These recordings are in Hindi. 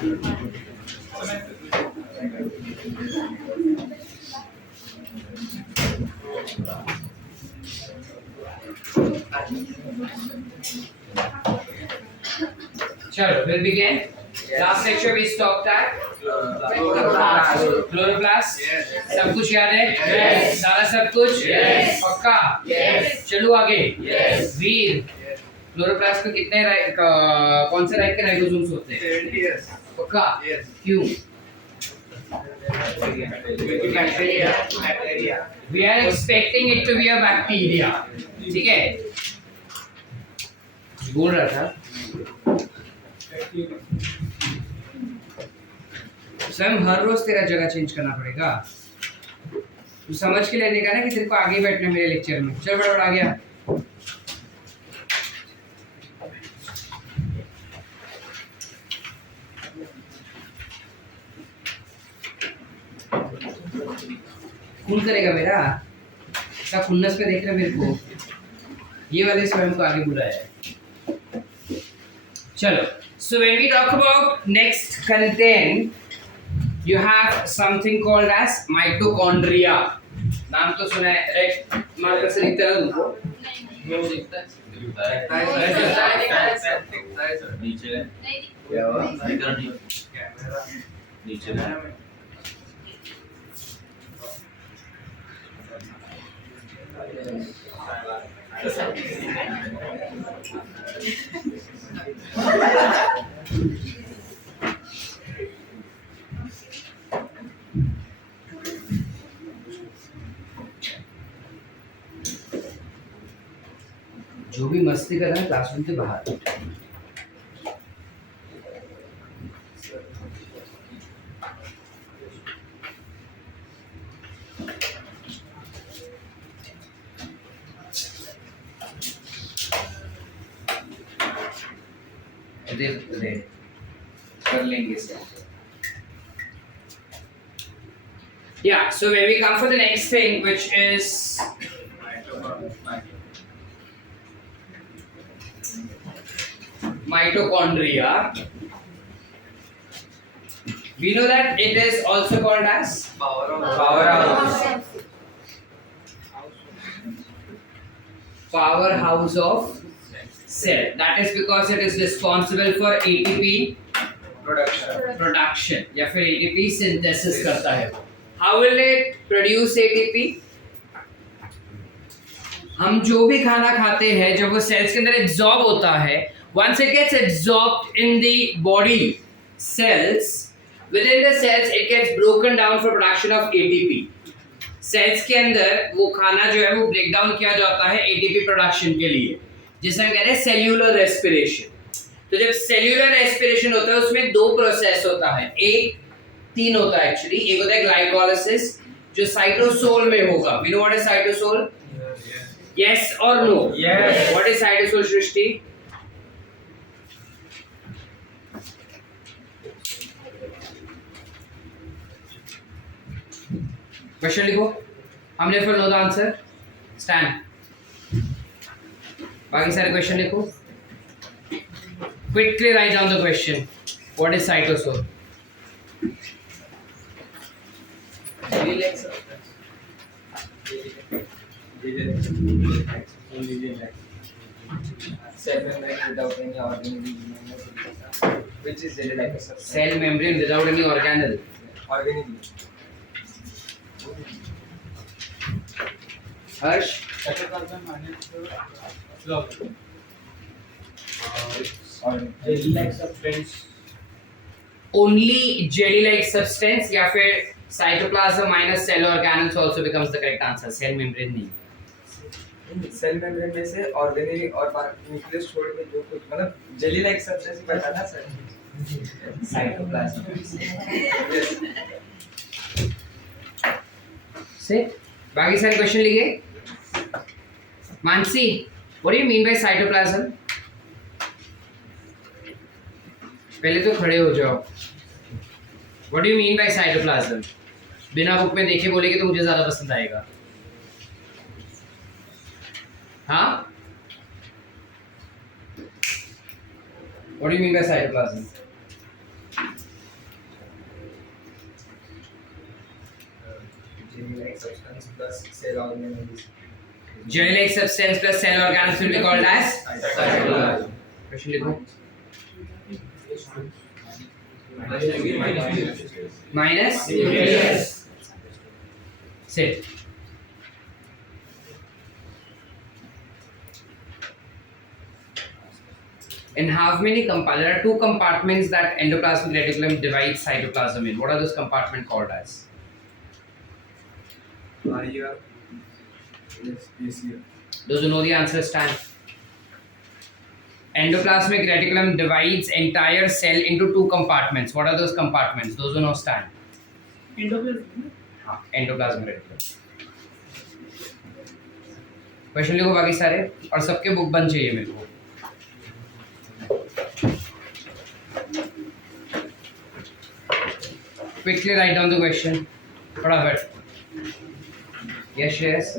चलो we'll begin. Last lecture we stopped at chloroplast. सब कुछ याद है? सारा सब कुछ पक्का? चलो आगे. वीर, क्लोरोप्लास्ट में कितने कौन से टाइप के राइबोसोम्स होते हैं? 70 पक्का? क्यों? Bacteria. We are expecting it to be a bacteria. ठीक है? बोल रहा था. स्वयं हर रोज तेरा जगह चेंज करना पड़ेगा. तू समझ के लेने का ना कि तेरे को आगे बैठना मेरे लेक्चर में. चल बड़ा आ गया. खून करेगा मेरा. क्या खुन्नस पे देख रहा मेरे को. ये वाले स्वयं को आगे बुलाया है. चलो. So when we talk about next content, you have something called as mitochondria. नाम तो सुना है. राइट. मार्कर से लिखते हैं तुमको. वो लिखता है. नीचे क्या हुआ? नीचे जो भी मस्ती कर रहा है क्लासरूम के बाहर. कर लेंगे इसे. Yeah, so when we come for the next thing, which is mitochondria, we know that it is also called as powerhouse of cell. That is because it is responsible for ATP production या फिर ATP synthesis करता है. How will it produce ATP? हम जो भी खाना खाते हैं जब वो सेल्स के अंदर एब्जॉर्ब होता है, once it gets absorbed in the body cells, within the cells it gets broken down for production of ATP. Cells के अंदर वो खाना जो है वो ब्रेक डाउन किया जाता है ATP प्रोडक्शन के लिए, जिसे हम कहते हैं सेल्यूलर रेस्पिरेशन. तो जब सेल्यूलर रेस्पिरेशन होता है उसमें दो प्रोसेस होता है. एक तीन होता है एक्चुअली. एक होता है ग्लाइकोलाइसिस जो साइटोसोल में होगा. We know what is cytosol? Yes और no? Yes. What is cytosol Srishti? Question लिखो. हमने फिर नो द आंसर. स्टैंड. बाकी सारे क्वेश्चन लिखो. Quickly write down the question. What is cytosol? Cell membrane without any organelle. Which is jelly like a substance. Cell membrane without any organelle. Organism. Harsh? Jelly like substance. Only jelly-like substance या फिर cytoplasm minus cell organelles also becomes the correct answer. Cell membrane नहीं. सेल मेम्ब्रेन में से ऑर्गेनिक और न्यूक्लियस छोड़ के जो कुछ मतलब जेली लाइक सब्सटेंस ही बचा ना सर. साइटोप्लाज्म. से बाकी सारे क्वेश्चन लिखे. Mansi, what do you mean by cytoplasm? पहले तो खड़े हो जाओ. What do you mean by cytoplasm? बिना बुक में देखे बोलेगे तो मुझे ज्यादा पसंद आएगा. हाँ? What do you mean by cytoplasm? like substance plus cell organelles. Gel-like substance plus cell organelles will be called as cytoplasm. Question लिखो. Minus? Yes. Sit. In how many there are two compartments that endoplasmic reticulum divides cytoplasm in. What are those compartments called as? IR. Yes, ACR. Those who know the answer stand. Endoplasmic reticulum divides entire cell into two compartments. What are those compartments? Those who know stand. Endoplasm. हाँ, endoplasmic reticulum. क्वेश्चन लिखो बाकी सारे और सबके बुक बन चाहिए मेरे को. Quickly write down the question. फटाफट. Yes, yes.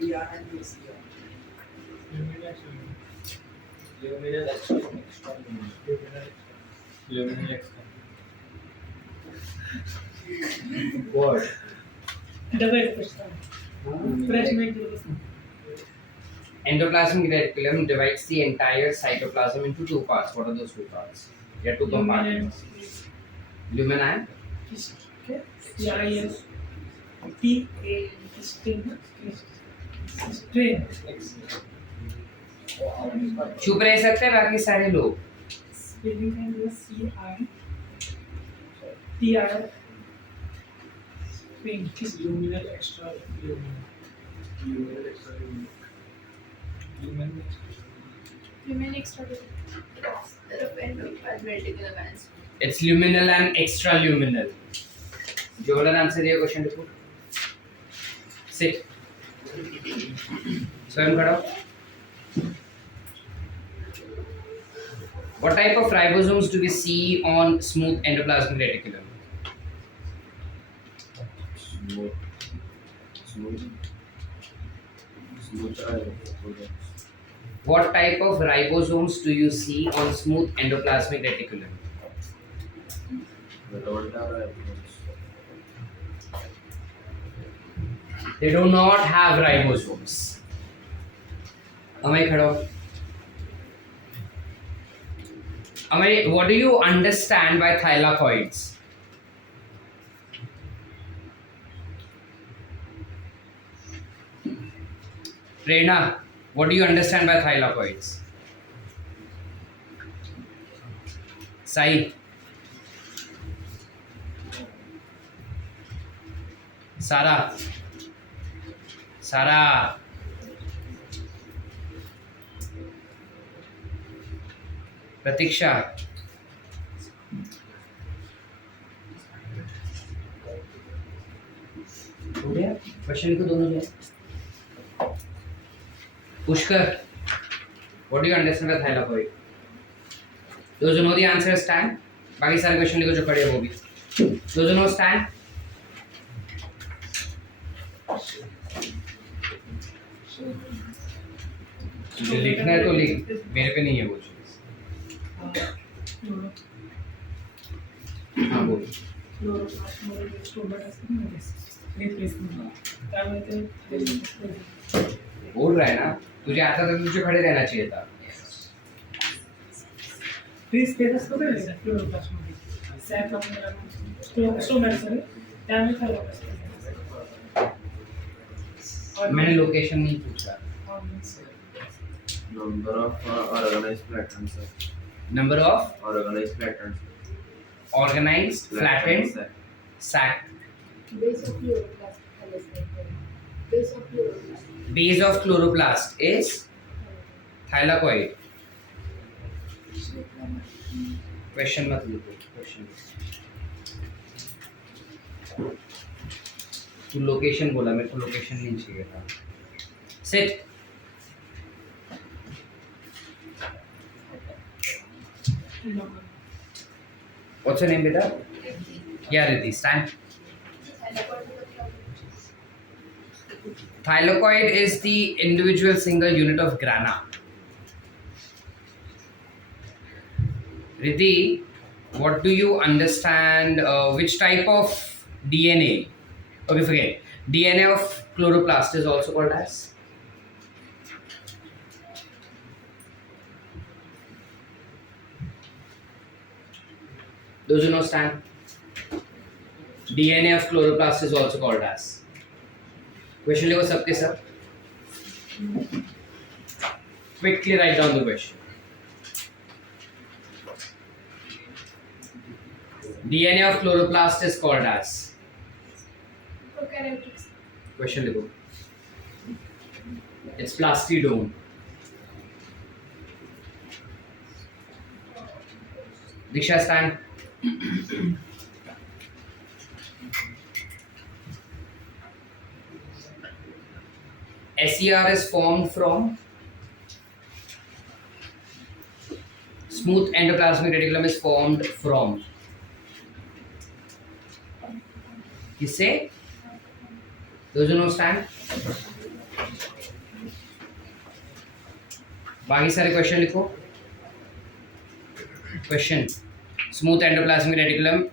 RER and ACR. Luminal extra. Luminal extra. What? Double question. Fresh make the Endoplasmic reticulum divides the entire cytoplasm into two parts. What are those two parts? There are two compartments. Lumina and Okay. CIS. TA. Strain. चुप रह सकते हैं बाकी सारे लोग. Spelling and the CI. TR. Strain. Luminal extra. Luminal extra. Luminal extra. Human extra. It's luminal and extraluminal. जो वाला आंसर दिया क्वेश्चन लिखो. Sit. स्वयं खड़ो. What type of ribosomes do we see on smooth endoplasmic reticulum? What type of ribosomes do you see on smooth endoplasmic reticulum? They do not have ribosomes. Amay khado. Amay, what do you understand by thylakoids? Prerna, what do you understand by thylakoids? Sai. Sara. Sara. प्रतीक्षा. हो गया क्वेश्चन को दोनों जो. Pushkar, what do you understand by thylakoid? Those who know the answer stand. बाकी सारे क्वेश्चन लिखो जो खड़े हैं वो भी. Those who know stand. तुझे लिखना है तो लिख, मेरे पे नहीं है वो चीज. हाँ बोल. बोल रहा है ना, तुझे आता था तुझे खड़े रहना चाहिए था. Please pay us for the chloroplast movie. Sat on the stomach, मैंने लोकेशन नहीं पूछा. Number of organized flattened cell. Number of Organized flattened organized flattened cell. sac. Base of chloroplast. Base of chloroplast. Base of chloroplast is thylakoid. Question मत लिखो. Question. तू लोकेशन बोला, मेरे को लोकेशन नहीं चाहिए था. Sit. What's your name, beta? Yeah, Riddhi. Stand. Thylakoid is the individual single unit of grana. Riddhi, what do you understand? Which type of DNA Okay, forget. DNA of chloroplast is also called as. Those who know stand. DNA of chloroplast is also called as. Question लिखो सबके सब. Quickly write down the question. DNA of chloroplast is called as. Prokaryotes. Question लिखो. It's plastidome. Diksha stand. SER is formed from. Smooth endoplasmic reticulum is formed from. किससे? Those who know stand. बाकी सारे क्वेश्चन लिखो. Question. Smooth endoplasmic reticulum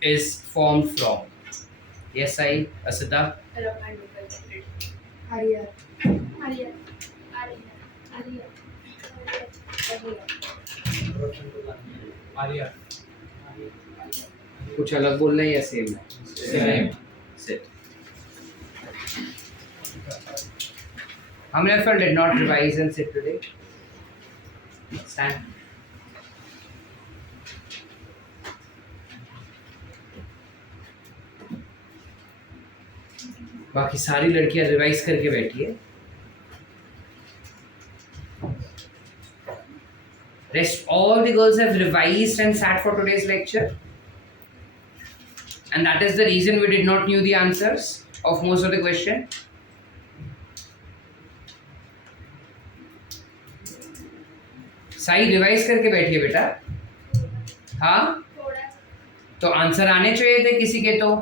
is formed from. Yes, I. Asita. Arya. Arya. Arya. Arya कुछ अलग बोलना है या सेम है? Same. Sit. How many of you did not revise and sit today? Stand. बाकी सारी लड़कियां रिवाइज करके बैठी है. Rest all the girls have revised and sat for today's lecture. And that is the reason we did not knew the answers of most of the question. Sai revise करके बैठिए बेटा. हाँ तो आंसर आने चाहिए थे किसी के तो.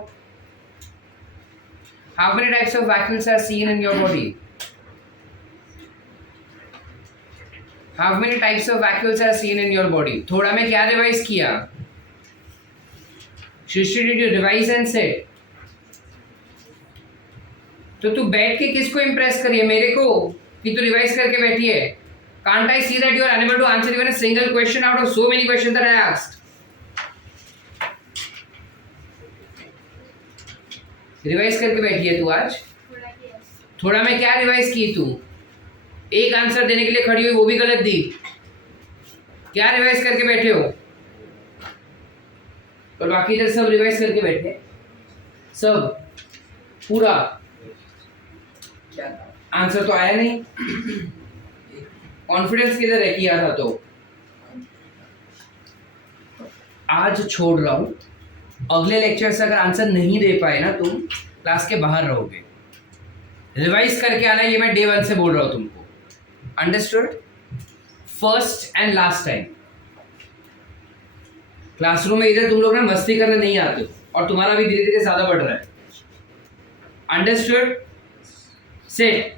How many types of vacuoles are seen in your body? How many types of vacuoles are seen in your body? थोड़ा में क्या रिवाइज किया? Shrishti, did you revise and sit? तो तू बैठ के किसको इम्प्रेस करिए? मेरे को कि तू रिवाइज करके बैठी है. Can't I see that you are unable to answer even a single question out of so many questions that I asked? Revise करके बैठी है तू आज. थोड़ा में क्या रिवाइज की तू? एक आंसर देने के लिए खड़ी हुई वो भी गलत दी. क्या रिवाइज करके बैठे हो? और बाकी इधर सब रिवाइज करके बैठे सब पूरा. आंसर तो आया नहीं. कॉन्फिडेंस किधर है? किया था तो आज छोड़ रहा हूं. अगले लेक्चर से अगर आंसर नहीं दे पाए ना तुम क्लास के बाहर रहोगे. रिवाइज करके आना, ये मैं डे 1 से बोल रहा हूं तुमको. Understood? First and last time. Classroom में इधर तुम लोग ना मस्ती करने नहीं आते हो और तुम्हारा भी धीरे धीरे ज्यादा बढ़ रहा है. Understood? Set.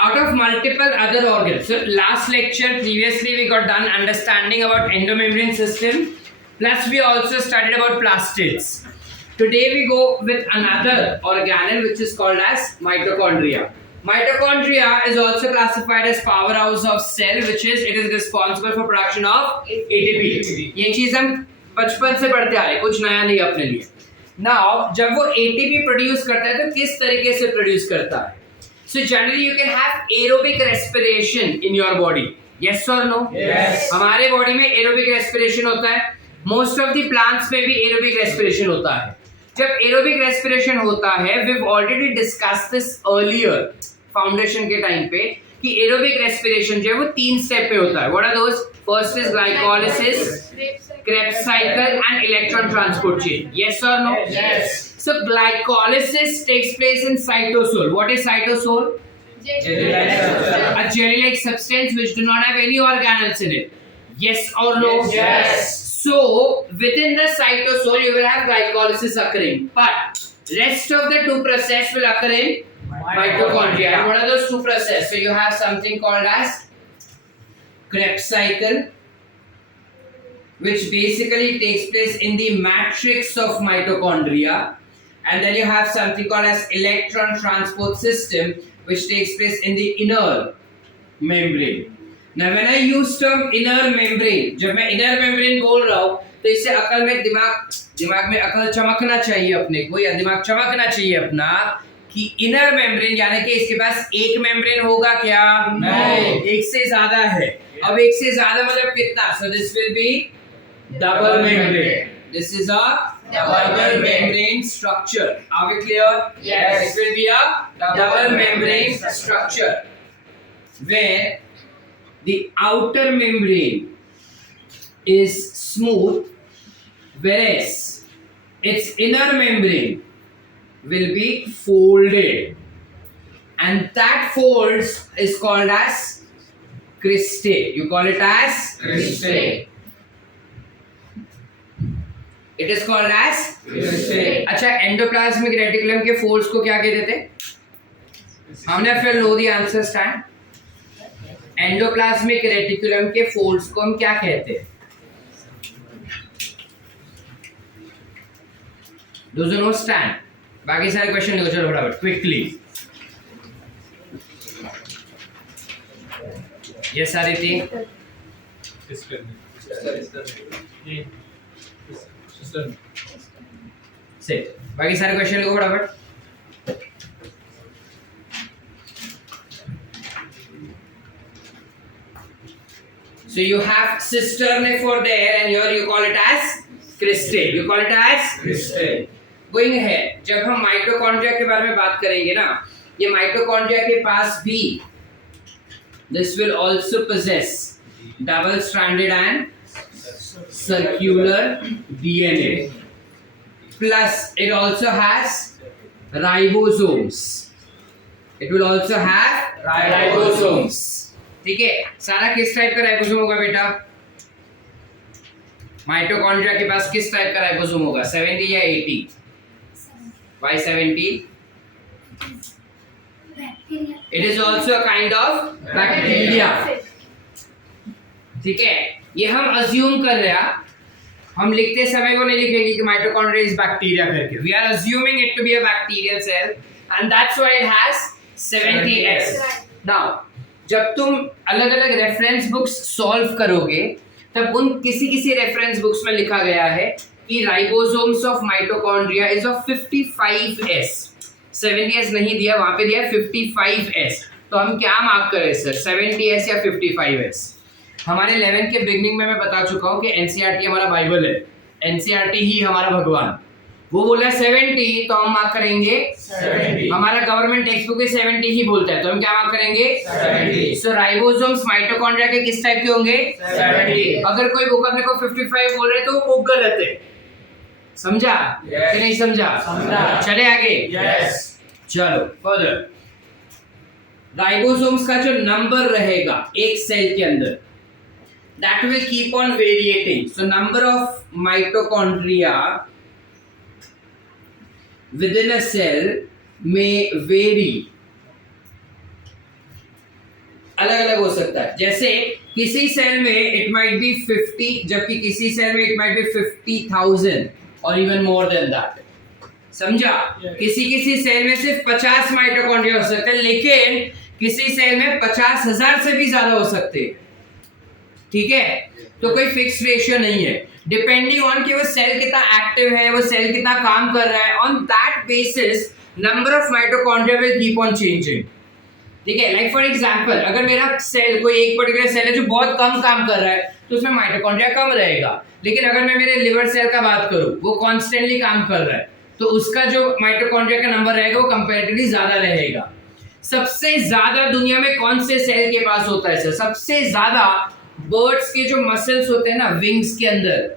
Out of multiple other organs. So last lecture, previously we got done understanding about endomembrane system. Plus we also studied about plastids. Today we go with another organelle which is called as mitochondria. Mitochondria is also classified as powerhouse of cell, which is it is responsible for production of ATP. ये चीज हम बचपन से पढ़ते आ रहे हैं, कुछ नया नहीं अपने लिए. Now जब वो ATP प्रोड्यूस करता है तो किस तरीके से प्रोड्यूस करता है? So generally you can have aerobic respiration in your body. Yes or no? Yes. हमारे बॉडी में aerobic respiration होता है. Most of the plants में भी aerobic respiration होता है. जब aerobic respiration होता है, we've already discussed this earlier foundation के टाइम पे कि aerobic respiration जो है वो 3 स्टेप पे होता है. What are those? First is glycolysis, Krebs cycle and electron transport chain. Yes or no? Yes. So glycolysis takes place in cytosol. What is cytosol? A jelly-like substance which do not have any organelles in it. Yes or no? Yes. So within the cytosol you will have glycolysis occurring, but rest of the two processes will occur in mitochondria. And what are those two processes? So you have something called as Krebs cycle which basically takes place in the matrix of mitochondria, and then you have something called as electron transport system, which takes place in the inner membrane. Now when I use term inner membrane, जब मैं inner membrane बोल रहा हूँ तो इससे अकल में दिमाग में अकल चमकना चाहिए अपने को, या दिमाग चमकना चाहिए अपना कि इनर मेम्ब्रेन यानी कि इसके पास एक मेम्ब्रेन होगा क्या? नहीं, एक से ज्यादा है। अब एक से ज्यादा मतलब कितना? So this will be double membrane. This is a double membrane structure. Are we clear? Yes. It will be a double membrane structure where the outer membrane is smooth, whereas its inner membrane will be folded, and that folds is called as cristae. You call it as cristae. It is called as cristae. अच्छा, एंडोप्लाज्मिक रेटिकुलम के फोल्ड्स को क्या कहते थे? हमने फिर know the answer stand. Endoplasmic reticulum के फोल्ड्स को हम क्या कहते हैं? Those who know stand. बाकी सारे क्वेश्चन लिखो चलो फटाफट क्विकली। ये सारी थी। से बाकी सारे क्वेश्चन लिखो फटाफट। So you have cistern for there, and here you call it as cristae. You call it as cristae. Going ahead, जब हम माइटोकॉन्ड्रिया के बारे में बात करेंगे ना, ये माइटोकॉन्ड्रिया के पास भी this will also possess double stranded and circular DNA, plus it also has ribosomes. It will also have ribosomes. ठीक है, सारा किस टाइप का राइबोसोम होगा बेटा? माइटोकॉन्ड्रिया के पास किस टाइप का राइबोसोम होगा? 70 या 80? Why 70? It is also a kind of bacteria. ठीक है, ये हम अज्यूम कर रहे हैं, हम लिखते समय को नहीं लिखेंगे कि माइटोकॉन्ड्रिया इज बैक्टीरिया करके। We are assuming it to be a bacterial cell, and that's why it has 70S. Now, जब तुम अलग अलग रेफरेंस बुक्स सॉल्व करोगे तब उन किसी रेफरेंस बुक्स में लिखा गया है कि ribosomes of mitochondria is of 55S। 70S नहीं दिया, वहां पे दिया 55S। तो हम क्या मार्क करें सर, 70S या 55S? हमारे 11th के बिगनिंग में मैं बता चुका हूँ कि एनसीईआरटी हमारा बाइबल है, एनसीईआरटी ही हमारा भगवान। वो बोला 70 तो हम मार्क करेंगे 70। हमारा गवर्नमेंट टेक्स्ट बुक 70 ही बोलता है तो हम क्या मार्क करेंगे 70। सो राइबोसोम्स माइटोकॉन्ड्रिया के किस टाइप के होंगे 70। अगर कोई बुक अपने को 55 बोल रहे तो वो गलत है, समझा कि नहीं समझा? चले आगे। चलो फर्दर, राइबोसोम्स का जो नंबर रहेगा एक सेल के अंदर, that will keep on varying. So number of mitochondria within a cell may vary, अलग अलग हो सकता है। जैसे किसी सेल में it might be 50, जबकि किसी सेल में it might be 50,000 or even more than that, समझा? किसी सेल में सिर्फ 50 माइटोकॉन्ड्रिया हो सकते हैं, लेकिन किसी सेल में 50,000 से भी ज्यादा हो सकते हैं। ठीक है, तो कोई फिक्स रेशियो नहीं है, डिपेंडिंग ऑन कि वो सेल कितना एक्टिव है, वो सेल कितना काम कर रहा है। On that basis number of mitochondria will keep on changing. ठीक है, लाइक फॉर एग्जांपल, अगर मेरा सेल कोई एक पर्टिकुलर सेल है जो बहुत कम काम कर रहा है तो उसमें माइटोकॉन्ड्रिया कम रहेगा, लेकिन अगर मैं मेरे लिवर सेल का बात करूं वो कॉन्स्टेंटली काम कर रहा है तो उसका जो माइटोकॉन्ड्रिया का नंबर रहेगा वो कंपैरेटिवली ज्यादा रहेगा। सबसे ज्यादा दुनिया में कौन से सेल के पास होता है सर? सबसे ज्यादा बर्ड्स के जो मसल्स होते हैं ना विंग्स के अंदर,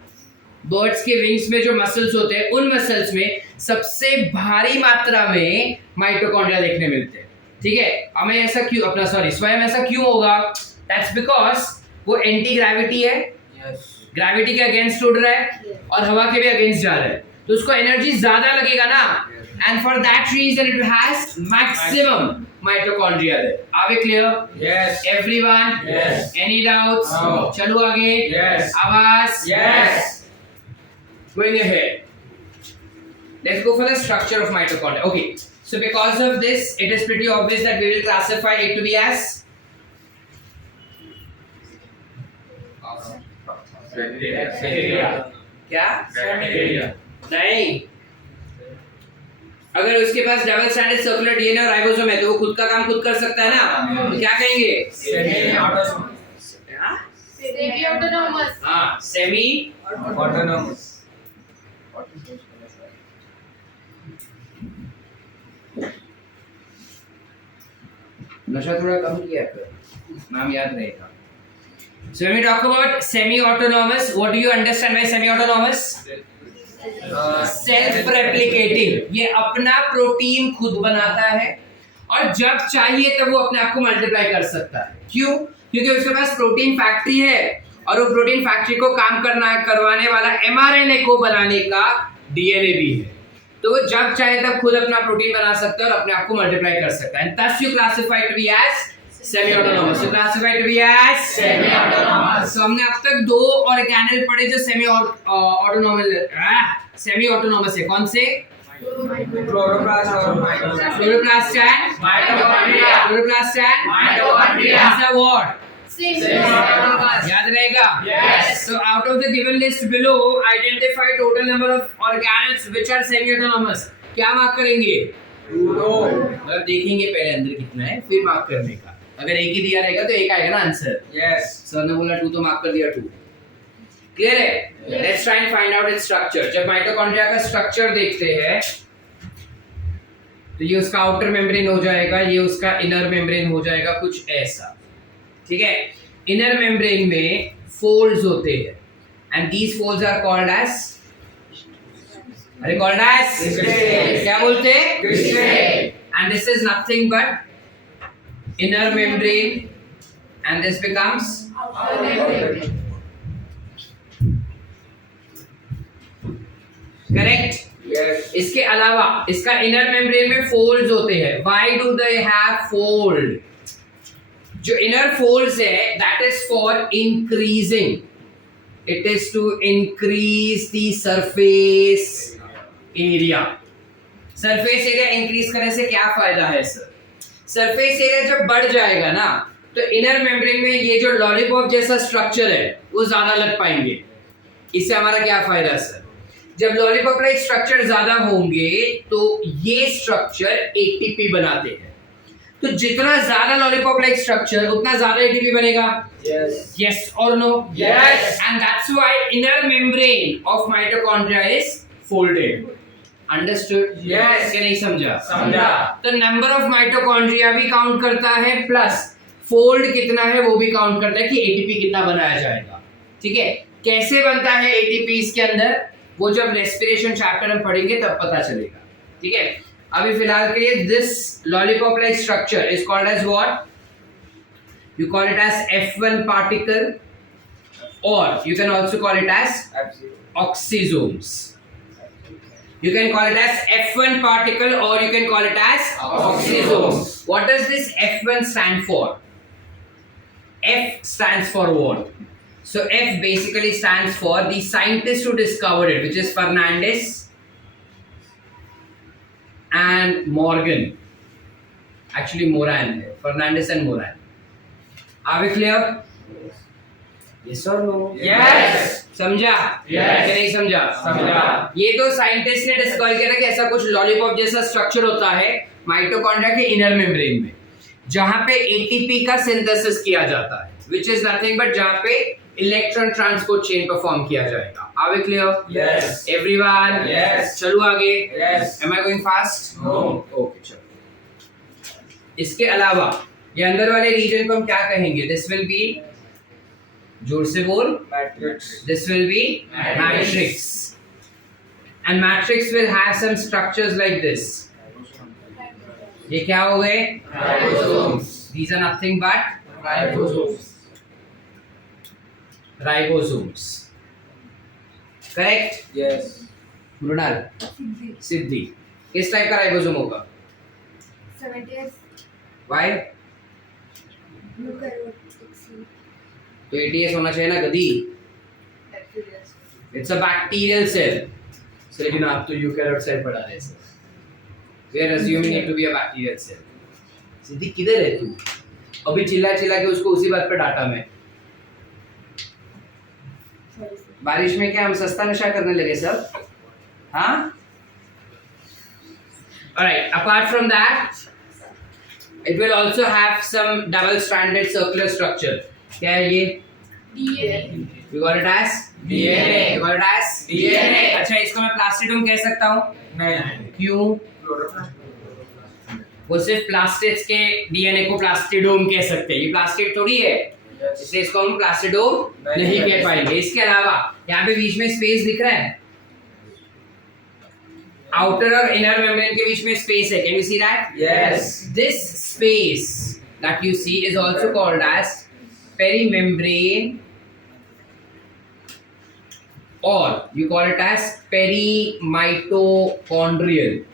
बर्ड्स के विंग्स में जो मसल्स होते हैं उन मसल्स में सबसे भारी मात्रा में माइटोकॉन्ड्रिया देखने मिलते हैं। ठीक है, हमें ऐसा क्यों अपना स्वयं ऐसा क्यों होगा? दैट्स बिकॉज वो एंटी ग्रेविटी है, ग्रेविटी के अगेंस्ट उड़ रहा है और हवा के भी अगेंस्ट जा रहा है, तो उसको एनर्जी ज्यादा लगेगा ना, and for that reason it has maximum mitochondria there. Are we clear? Yes. Everyone? Yes. Any doubts? No. चलो आगे. Yes. आवाज. Yes. Going ahead. Let's go for the structure of mitochondria. Okay. So because of this, it is pretty obvious that we will classify it to be as क्या? नहीं. अगर उसके पास डबल स्टैंडर्ड सर्कुलर डीएनए और राइबोसोम है तो वो खुद का काम खुद कर सकता है ना, तो क्या कहेंगे? Semi autonomous. हाँ, सेमी Autonomous. नशा थोड़ा कम किया कर, नाम याद रहेगा. So when we talk about semi-autonomous, what do you understand by semi-autonomous? Self-replicating. ये अपना प्रोटीन खुद बनाता है और जब चाहिए तब वो अपने आप को मल्टीप्लाई कर सकता है. क्यों? क्योंकि उसके पास प्रोटीन फैक्ट्री है और वो प्रोटीन फैक्ट्री को काम करवाने वाला mRNA को बनाने का डीएनए भी है. तो वो जब चाहे तब खुद अपना प्रोटीन बना सकता है और अपने आप को मल्टीप्लाई कर सकता है. And thus you classify to be as semi-autonomous. You classify to be as semi-autonomous. So हमने अब तक दो ऑर्गेनेल पढ़े जो semi-autonomous है. कौन से? Chloroplast और mitochondria. Chloroplast and Mitochondria. Chloroplast and Mitochondria. Is the what? Semi-autonomous. याद रहेगा? Yes. So out of the given list below, identify total number of organelles which are semi-autonomous. क्या मार्क करेंगे? मतलब देखेंगे पहले अंदर कितना है फिर मार्क करने का. अगर एक ही दिया रहेगा तो एक आएगा ना आंसर. Yes. सर ने बोला 2 तो मार्क कर दिया 2. क्लियर है? Let's try and find out its structure. जब माइटोकॉन्ड्रिया का स्ट्रक्चर देखते हैं तो ये उसका आउटर मेम्ब्रेन हो जाएगा, ये उसका इनर मेम्ब्रेन हो जाएगा, कुछ ऐसा. ठीक है? इनर मेम्ब्रेन में फोल्ड्स होते हैं and these folds are called as क्या बोलते हैं? And this is nothing but inner membrane and this becomes correct. Yes. इसके अलावा इसका इनर मेम्ब्रेन में फोल्ड्स होते हैं. Why do they have fold? जो इनर फोल्ड्स है that is for increasing, it is to increase the surface area. Surface area increase करने से क्या फायदा है सर? सरफेस एरिया जब बढ़ जाएगा ना तो इनर मेम्ब्रेन में ये जो लॉलीपॉप जैसा स्ट्रक्चर है वो ज्यादा लग पाएंगे. इससे हमारा क्या फायदा सर? जब लॉलीपॉप लाइक स्ट्रक्चर ज्यादा होंगे तो ये स्ट्रक्चर एटीपी बनाते हैं. तो जितना ज्यादा लॉलीपॉप लाइक स्ट्रक्चर उतना ज्यादा एटीपी बनेगा. Yes. Yes or no? Yes. And that's why inner membrane of mitochondria is folded. Understood? Yes. क्या नहीं समझा? समझा. तो नंबर ऑफ माइटोकॉन्ड्रिया भी काउंट करता है प्लस फोल्ड कितना है वो भी काउंट करता है कि एटीपी कितना बनाया जाएगा. ठीक है? कैसे बनता है एटीपी इसके अंदर वो जब रेस्पिरेशन चैप्टर में पढ़ेंगे तब पता चलेगा. ठीक है? अभी फिलहाल के लिए this lollipop like structure is called as what? You call it as F1 particle or you can also call it as oxysomes. You can call it as F1 particle or you can call it as oxysomes. What does this F1 stand for? F stands for what? So F basically stands for the scientist who discovered it, which is Fernandez and Morgan. Actually Moran. Fernandez and Moran. Are we clear? Yes or no? Yes. समझा? Yes. कि नहीं समझा? समझा. ये तो साइंटिस्ट ने डिस्कवर किया था कि ऐसा कुछ लॉलीपॉप जैसा स्ट्रक्चर होता है माइटोकॉन्ड्रिया के इनर मेम्ब्रेन में जहां पे एटीपी का सिंथेसिस किया जाता है, which is nothing but जहां पे इलेक्ट्रॉन ट्रांसपोर्ट चेन परफॉर्म किया जाएगा. Are we clear? Yes. Everyone? Yes. चलो आगे. Yes. Am I going fast? No. Okay, चलो. इसके अलावा ये अंदर वाले रीजन को हम क्या कहेंगे? दिस विल बी, जोर से बोल, Matrix. This will be matrix. And matrix will have some structures like this. ये क्या हो गए? Ribosomes. These are nothing but Ribosomes. ribosomes. Correct? Yes. Mrinal, सिद्धि. किस टाइप का राइबोसोम होगा? 70s. Y? Look at what तो 80s होना चाहिए ना गधी. bacteria. It's a bacterial cell. So लेकिन आप तो यूकैरियोट सेल पढ़ा रहे हैं. We are assuming it to be a bacterial cell. सिद्धि किधर है तू? अभी चिल्ला के उसको उसी बात पे डाटा मैं. बारिश में क्या हम सस्ता नशा करने लगे सब? हाँ? Alright. Apart from that, it will also have some double-stranded circular structure. क्या है ये? DNA. You got it as? DNA. You got it as? DNA. अच्छा इसको मैं प्लास्टिडोम कह सकता हूँ? नहीं. क्यों? वो सिर्फ प्लास्टिड्स के डीएनए को प्लास्टिडोम कह सकते हैं. ये प्लास्टिड थोड़ी है, इसलिए इसको हम प्लास्टिडोम नहीं कह पाएंगे. इसके अलावा यहाँ पे बीच में स्पेस दिख रहा है. आउटर और इनर मेम्ब्रेन के बीच में स्पेस है. Can you see that? Yes. This space that you see is also called as perimembrane, or you call it as perimitochondrial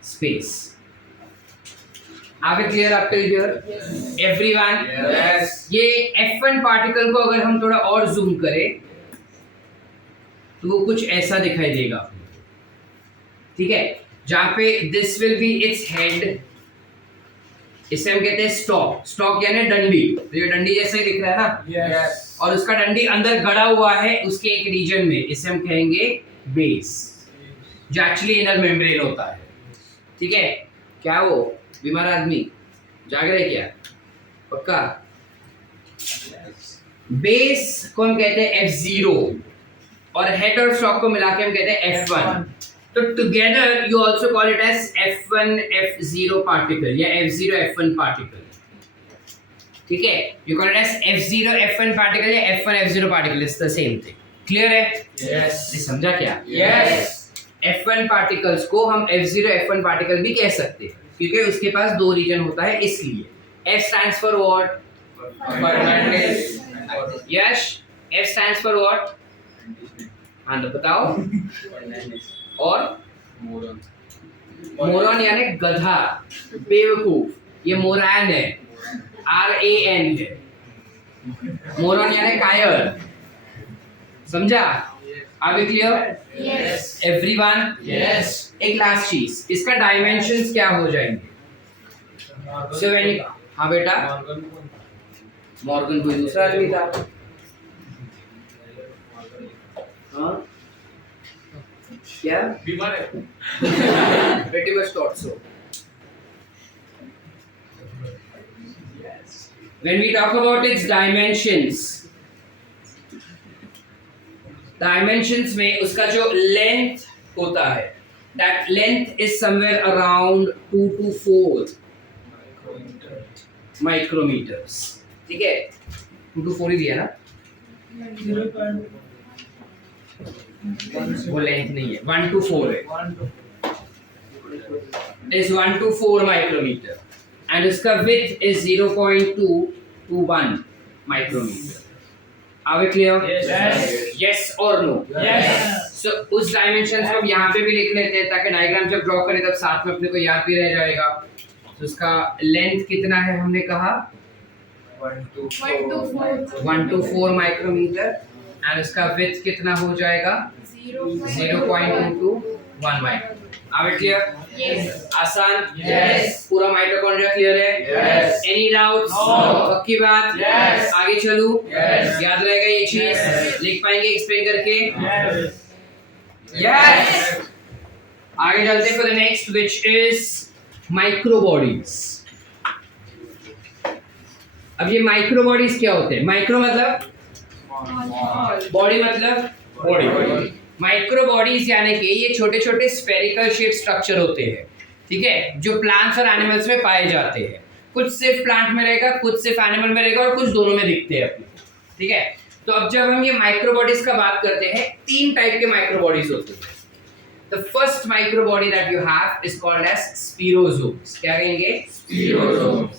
space. Are we clear up till here? Yes. Everyone? Yes. ये F1 पार्टिकल को अगर हम थोड़ा और जूम करें तो वो कुछ ऐसा दिखाई देगा. ठीक है, जहां पे this will B its head. इसे हम कहते हैं स्टॉक. स्टॉक यानी डंडी. तो ये डंडी जैसे ही दिख रहा है ना, Yes. और उसका डंडी अंदर गड़ा हुआ है उसके एक रीजन में. इसे हम कहेंगे बेस, जो एक्चुअली इनर मेम्ब्रेन होता है. ठीक है. क्या वो बीमार आदमी जाग रहे क्या? पक्का? बेस को हम कहते हैं F0 और हेड और स्टॉक को मिला के हम कहते हैं F1. तो together you also call it as F1 F0 particle या F0 F1 पार्टिकल. ठीक है, you call it as F0 F1 particle या F1 F0 particle. It's the same thing. Clear है? Yes. ये समझा क्या? Yes. F1 पार्टिकल्स को हम F0 F1 पार्टिकल भी कह सकते हैं क्योंकि उसके पास दो रीजन होता है. इसलिए F stands for what? Fermentation. Yash, F stands for what? हाँ तो बताओ. और मोरॉन यानी गधा, बेवकूफ. ये मोरैन है, RAN है. मोरॉन यानी कायर. समझा? Are we clear? Yes. Everyone? Yes. एक लास्ट चीज, इसका डायमेंशंस क्या हो जाएंगे? So when you, हाँ बेटा, मॉर्गन कोई दूसरा आदमी था. हाँ क्या? बीमार है. Pretty much thought so. When we talk about its dimensions, dimensions में उसका जो length होता है, that length is somewhere around 2 to 4 micrometers. ठीक है, 2 to 4 ही दिया ना. 0.1 वो लेंथ नहीं है, 1 to 4 है. Is 1 to 4 micrometer and उसका width is 0.2 to 1 micrometer. Are we clear? Yes. Yes or no? Yes. So उस dimensions को हम यहाँ पे भी लिख लेते हैं ताकि डायग्राम जब ड्रॉ करें तब साथ में अपने को याद भी रह जाएगा. तो उसका लेंथ कितना है हमने कहा? 1 to 1 to 4 micrometer and उसका width कितना हो जाएगा? 0.2 to 1 micrometer. Are we clear? Yes. आसान? Yes. पूरा माइटोकॉन्ड्रिया क्लियर है? Yes. Any doubts? No. पक्की बात? Yes. आगे चलूं? Yes. याद रहेगा ये चीज? Yes. लिख पाएंगे एक्सप्लेन करके? Yes. Yes. आगे चलते for the next which is microbodies. अब ये माइक्रोबॉडीज क्या होते हैं? माइक्रो मतलब बॉडी मतलब बॉडी. माइक्रोबॉडीज यानी कि ये छोटे छोटे स्फेरिकल शेप स्ट्रक्चर होते हैं. ठीक है, जो प्लांट्स और एनिमल्स में पाए जाते हैं. कुछ सिर्फ प्लांट में रहेगा, कुछ सिर्फ एनिमल में रहेगा और कुछ दोनों में दिखते हैं अपने. ठीक है, तो अब जब हम ये माइक्रोबॉडीज का बात करते हैं, 3 टाइप के माइक्रोबॉडीज होते हैं. The first microbody that you have is called as spirosomes. क्या कहेंगे? Spirosomes.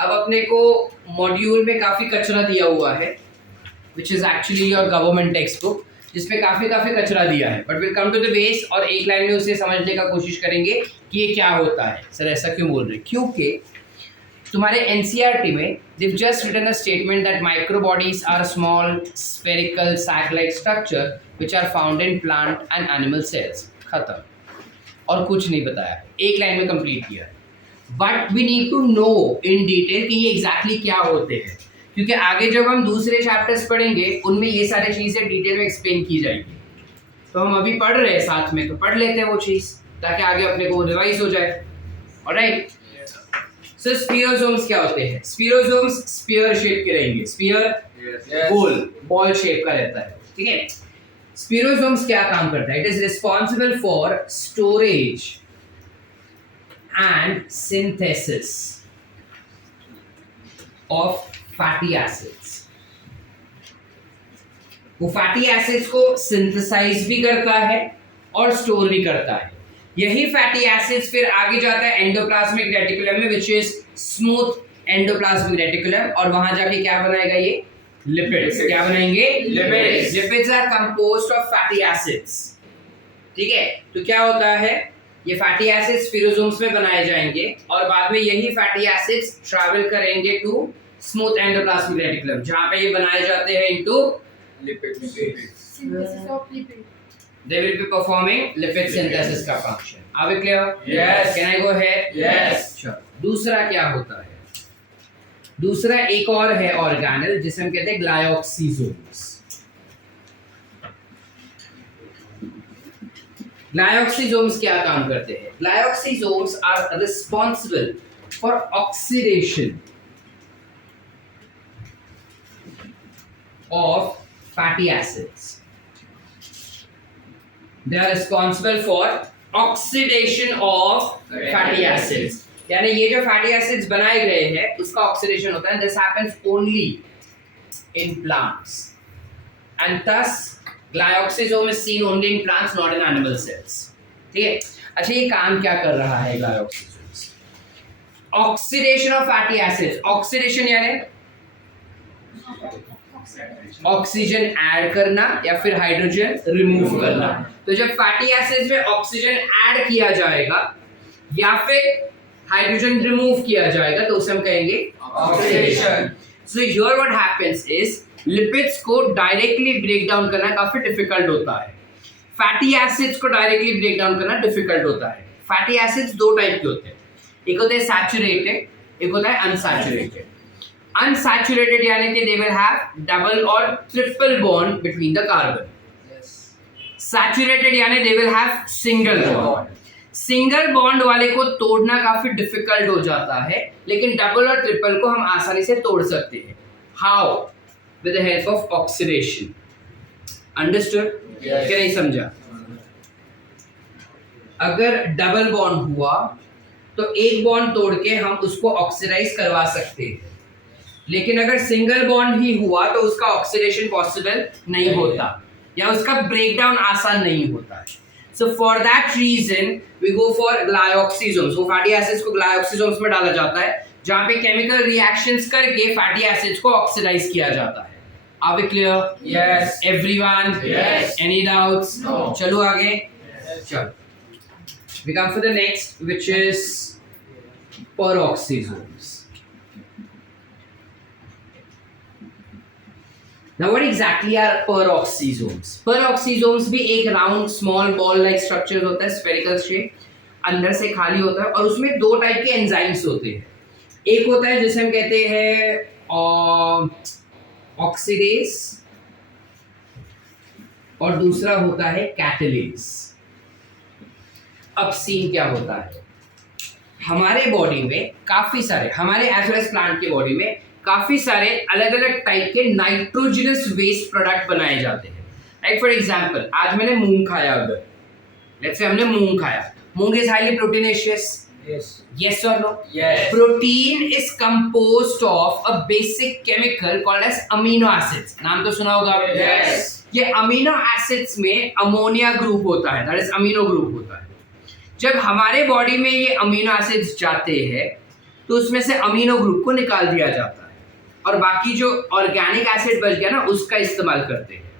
अब अपने को मॉड्यूल में काफी कचरा दिया हुआ है which is actually your government textbook, जिसमें काफी कचरा दिया है, but will come to the base और एक लाइन में उसे समझने का कोशिश करेंगे कि ये क्या होता है। सर ऐसा क्यों बोल रहे हैं? क्योंकि तुम्हारे एनसीईआरटी में they've just written a statement that microbodies are small spherical sac-like structure which are found in plant and animal cells. खत्म, और कुछ नहीं बताया, एक लाइन में कंप्लीट किया है। But we need to know in detail कि ये एग्जैक्टली क्या होते हैं, क्योंकि आगे जब हम दूसरे चैप्टर्स पढ़ेंगे उनमें ये सारी चीज़ें डिटेल में एक्सप्लेन की जाएगी। तो हम अभी पढ़ रहे हैं साथ में, तो पढ़ लेते हैं वो चीज़ ताकि आगे अपने को रिवाइज हो जाए। ऑलराइट, सो स्फीरोसोम्स क्या होते हैं? स्फीरोसोम्स स्फीयर शेप के रहेंगे। स्फीयर गोल बॉल शेप का रहता है, ठीक है। स्फीरोसोम्स क्या काम करता है? It is responsible for storage and synthesis of fatty acids. वो फैटी एसिड्स को सिंथेसाइज भी करता है और स्टोर भी करता है। यही फैटी एसिड्स फिर आगे जाता है एंडोप्लाज्मिक रेटिकुलम में, which is smooth endoplasmic reticulum, और वहां जाके क्या बनाएगा? ये लिपिड्स। क्या बनाएंगे? Lipids. Lipids are composed of fatty acids, ठीक है। तो क्या होता है, ये फैटी एसिड्स स्फीरोसोम्स में बनाए जाएंगे और बाद में यही फैटी एसिड्स ट्रैवल करेंगे टू स्मूथ एंडोप्लाज्मिक रेटिकुलम, जहां पे ये बनाए जाते हैं into lipids. Synthesis of lipid. they will be performing lipid synthesis का function. Are we clear? Yes. Can I go ahead? Yes. Sure. दूसरा क्या होता है? दूसरा एक और है ऑर्गेनेल जिसे हम कहते हैं ग्लायोक्सिसोम्स। ग्लायोक्सिसोम्स क्या काम करते हैं? Glyoxysomes are responsible for oxidation of fatty acids. They are responsible for oxidation of fatty acids. यानी ये जो fatty acids बनाए गए हैं उसका oxidation होता है. This happens only in plants, and thus glyoxysome is seen only in plants, not in animal cells. ठीक है? अच्छा, ये काम क्या कर रहा है glyoxysomes? Oxidation of fatty acids. Oxidation यानी ऑक्सीजन ऐड करना या फिर हाइड्रोजन रिमूव करना। तो जब फैटी एसिड्स में ऑक्सीजन ऐड किया जाएगा या फिर हाइड्रोजन रिमूव किया जाएगा तो उसे हम कहेंगे oxidation. So here what happens is lipids को डायरेक्टली ब्रेक डाउन करना काफी डिफिकल्ट होता है, फैटी एसिड्स को डायरेक्टली ब्रेक डाउन करना डिफिकल्ट होता है। फैटी एसिड्स दो टाइप के होते हैं, एक होते हैं सैचुरेटेड, एक होता है अनसैचुरेटेड। Unsaturated यानी कि they will have double or triple bond between the carbon. Yes. Saturated यानी they will have single bond. Single bond वाले को तोड़ना काफी difficult हो जाता है, लेकिन double और triple को हम आसानी से तोड़ सकते हैं। How? With the help of oxidation. Understood? Yes. क्या नहीं समझा? अगर double bond हुआ तो एक bond तोड़ के हम उसको ऑक्सीडाइज करवा सकते हैं, लेकिन अगर सिंगल बॉन्ड ही हुआ तो उसका ऑक्सीडेशन पॉसिबल नहीं होता या उसका ब्रेकडाउन आसान नहीं होता है। So for that reason we go for glyoxysomes. वो फैटी एसिड्स को ग्लायोक्सिसोम्स में डाला जाता है जहां पे केमिकल रिएक्शंस करके फैटी एसिड्स को ऑक्सीडाइज किया जाता है। Are we clear? Yes. Everyone? Yes. Any doubts? No. चलो आगे। चलो we come for the next which is peroxisomes. Now what exactly are peroxisomes? Peroxisomes भी एक round small ball like structure होता है, स्फेरिकल शेप, अंदर से खाली होता है और उसमें दो टाइप के एंजाइम्स होते हैं। एक होता है जिसे हम कहते हैं ऑक्सीडेज और दूसरा होता है कैटलेज। अब सीन क्या होता है, हमारे बॉडी में काफी सारे, हमारे एज वेल एज प्लांट के बॉडी में काफी सारे अलग अलग टाइप के नाइट्रोजनस वेस्ट प्रोडक्ट बनाए जाते हैं। लाइक फॉर एग्जांपल, आज मैंने मूंग खाया, अगर लेट्स से हमने मूंग खाया, moong is highly proteinaceous, yes or no? Yes. Protein is composed of a basic chemical called as amino acids. नाम तो सुना होगा आपने? Yes. ये अमीनो एसिड्स में अमोनिया ग्रुप होता है, दैट इज अमीनो ग्रुप होता है। जब हमारे बॉडी में ये अमीनो एसिड्स जाते हैं तो उसमें से अमीनो ग्रुप को निकाल दिया जाता है और बाकी जो ऑर्गेनिक एसिड बच गया ना उसका इस्तेमाल करते हैं।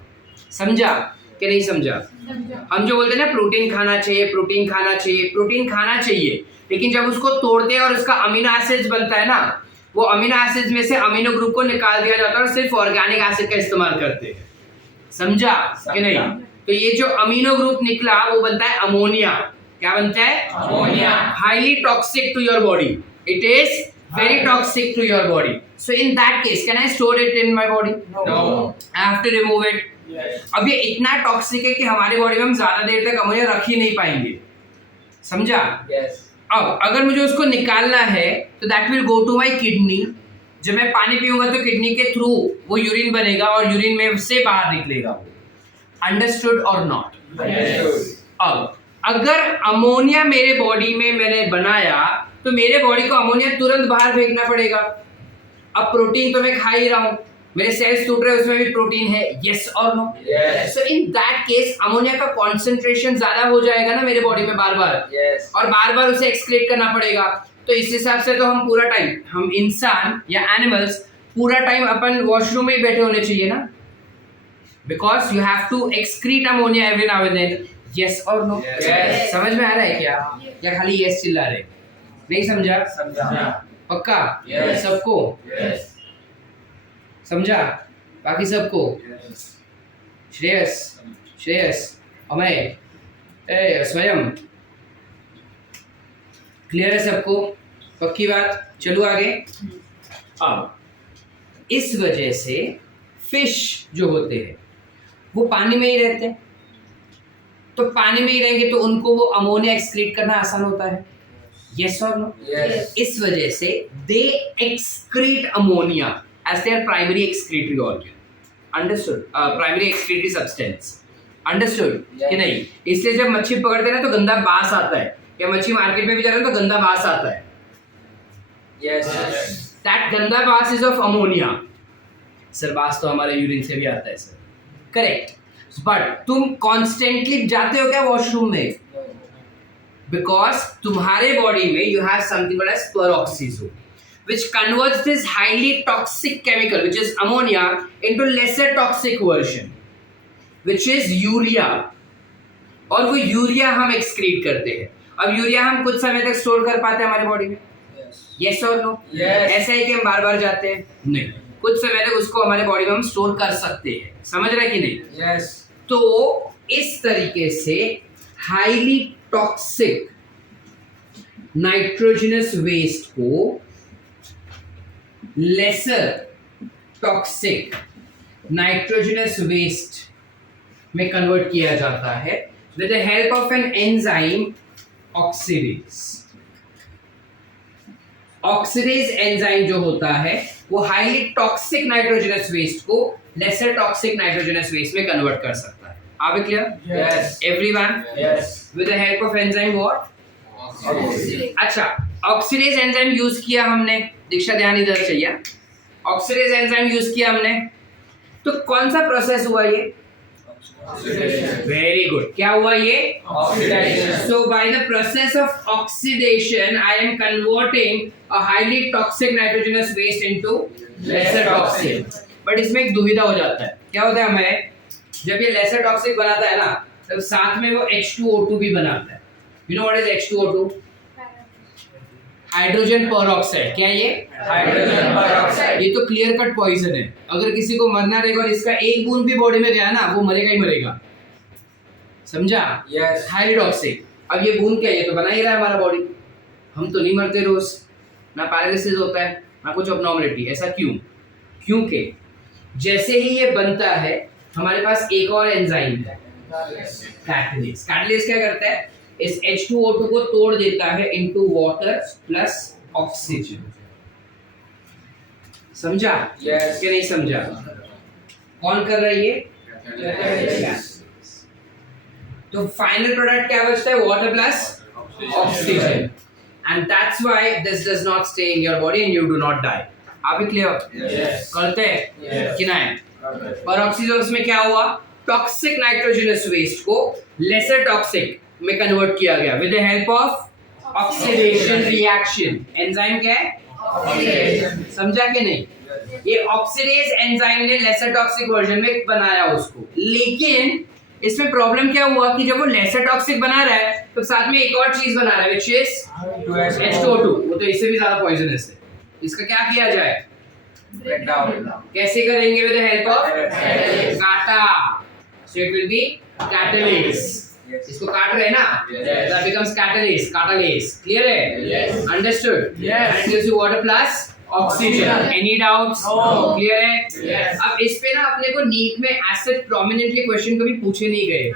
समझा? कि नहीं समझा? समझा। हम जो बोलते हैं ना प्रोटीन खाना चाहिए, प्रोटीन खाना चाहिए, प्रोटीन खाना चाहिए, लेकिन जब उसको तोड़ते हैं और उसका अमीनो एसिड्स बनता है ना, वो अमीनो एसिड्स में से अमीनो ग्रुप को निकाल दिया जाता है और सिर्फ ऑर्गेनिक एसिड का इस्तेमाल करते हैं। समझा कि नहीं? तो ये जो अमीनो ग्रुप निकला वो बनता है अमोनिया। क्या बनता है? Ammonia. Highly toxic to your body, it is very toxic to your body. So in that case, can I store it in my body? No. I have to remove it. Yes. अब ये इतना टॉक्सिक है कि हमारे बॉडी में हम ज्यादा देर तक अमोनिया रख ही नहीं पाएंगे। समझा? Yes. अब अगर मुझे उसको निकालना है तो that will go to my kidney. जब मैं पानी पीऊंगा तो किडनी के थ्रू वो यूरिन बनेगा और यूरिन में से बाहर निकलेगा वो। अंडरस्टूड और नॉट? Understood. अब अगर अमोनिया मेरे बॉडी में मैंने बनाया तो मेरे बॉडी को अमोनिया तुरंत बाहर फेंकना पड़ेगा। अब प्रोटीन तो मैं खा ही रहा हूं, मेरे सेल्स टूट रहे हैं, उसमें भी प्रोटीन है, यस और no? Yes. So in that case ammonia का कॉन्सेंट्रेशन ज्यादा हो जाएगा ना मेरे बॉडी में बार बार, Yes. और बार बार उसे एक्सक्रीट करना पड़ेगा। तो इस हिसाब से तो हम पूरा टाइम, हम इंसान या एनिमल्स पूरा टाइम अपन वॉशरूम में ही बैठे होने चाहिए ना, because you have to excrete ammonia every now and then. Yes और नो? Yes. समझ में आ रहा है क्या? या खाली यस चिल्ला रहे? नहीं समझा? समझा। पक्का? Yes. सबको Yes. समझा? बाकी सबको? श्रेयस, श्रेयस, अमय, स्वयं, क्लियर है सबको? पक्की बात? चलो आगे। अब इस वजह से फिश जो होते हैं वो पानी में ही रहते हैं, तो पानी में ही रहेंगे तो उनको वो अमोनिया एक्सक्रीट करना आसान होता है। यस और नो? Yes. इस वजह से they excrete ammonia as their primary excretory organ. Understood? Primary excretory substance. Understood Yes. कि नहीं? इसलिए जब मच्छी पकड़ते हैं ना तो गंदा बास आता है, या मच्छी मार्केट में भी जा रहे हैं तो गंदा बास आता है। Yes. दैट गंदा बास इज ऑफ अमोनिया। सर बास तो हमारे यूरिन से भी आता है सर, करेक्ट। बट तुम कॉन्स्टेंटली जाते हो क्या वॉशरूम में? Because तुम्हारे बॉडी में you have something called as peroxisome, which converts this highly toxic chemical, which is ammonia, into lesser toxic version, which is urea. और वो यूरिया हम एक्सक्रीट करते हैं। अब यूरिया हम कुछ समय तक स्टोर कर पाते हैं हमारे बॉडी में? Yes. यस और नो? Yes. ऐसा है कि हम बार बार जाते हैं? नहीं, कुछ समय तक उसको हमारे बॉडी में हम स्टोर कर सकते हैं। समझ रहे कि नहीं? Yes. तो इस तरीके से हाईली टॉक्सिक नाइट्रोजनस वेस्ट को लेसर टॉक्सिक नाइट्रोजनस वेस्ट में कन्वर्ट किया जाता है with the help of an enzyme oxidase. Oxidase enzyme जो होता है वो हाईली टॉक्सिक नाइट्रोजनस वेस्ट को लेसर टॉक्सिक नाइट्रोजनस वेस्ट में कन्वर्ट कर सकता है। Are we clear? Yes. Everyone? Yes. With the help of enzyme what? Oxidase. अच्छा, ऑक्सीडेज एंजाइम यूज किया हमने, दीक्षा ध्यान इधर चाहिए। ऑक्सीडेज एंजाइम यूज किया हमने, तो कौन सा प्रोसेस हुआ ये? Oxidation. Very good. क्या हुआ ये? Oxidation. So by the process of oxidation, I am converting a highly toxic nitrogenous waste into lesser toxic. But इसमें एक दुविधा हो जाता है। क्या होता है हमें? जब ये लेसर टॉक्सिक बनाता है ना, तब साथ में वो H2O2 भी बनाता है। You know what is H2O2? Hydrogen peroxide. क्या ये? Hydrogen peroxide. ये तो क्लियर कट पॉइजन है। अगर किसी को मरना रहेगा और इसका एक बूंद भी बॉडी में गया ना, वो मरेगा ही मरेगा। समझा? Yes. Highly toxic. अब ये बूंद क्या है? ये तो बना ही रहा है हमारा बॉडी। हम तो नहीं मरते रोज, ना पैरालिसिस होता है, ना कुछ अबनॉर्मलिटी। ऐसा क्यों? क्योंकि जैसे ही ये बनता है हमारे पास एक और एंजाइम है, कैटलिस्ट। कैटलिस्ट क्या करता है? इस H2O2 को तोड़ देता है इनटू वाटर प्लस ऑक्सीजन। समझा? Yes. कि नहीं समझा? कौन कर रहा है ये? Catalyst. तो फाइनल प्रोडक्ट क्या बचता है? Water plus oxygen. And that's why this does not stay in your body and you do not die. आप भी क्लियर? Yes. करते हैं Yes. कि नहीं? पेरोक्सिसोम्स में क्या हुआ? टॉक्सिक नाइट्रोजनस वेस्ट को लेसर टॉक्सिक में कन्वर्ट किया गया with the help of oxidation reaction. Enzyme क्या है? Oxidation. समझा कि नहीं? ये ऑक्सीडेज एंजाइम ने लेसर टॉक्सिक वर्जन में बनाया उसको, लेकिन इसमें प्रॉब्लम क्या हुआ कि जब वो लेसर टॉक्सिक बना रहा है तो साथ में एक और चीज बना रहा है व्हिच इज H2O2, वो तो इससे भी ज्यादा पॉइजनस है। इसका क्या किया जाए? Break down. कैसे करेंगे? विद द हेल्प ऑफ काटा, so it will be catalyst. इसको काट रहे हैं ना, that becomes catalase, catalase, clear है? Yes. Understood? Yes. And it gives you water plus oxygen. Any doubts? No. Clear है? Yes. अब इस पे ना अपने को नीट में ऐसे प्रोमिनेंटली क्वेश्चन कभी पूछे नहीं गए।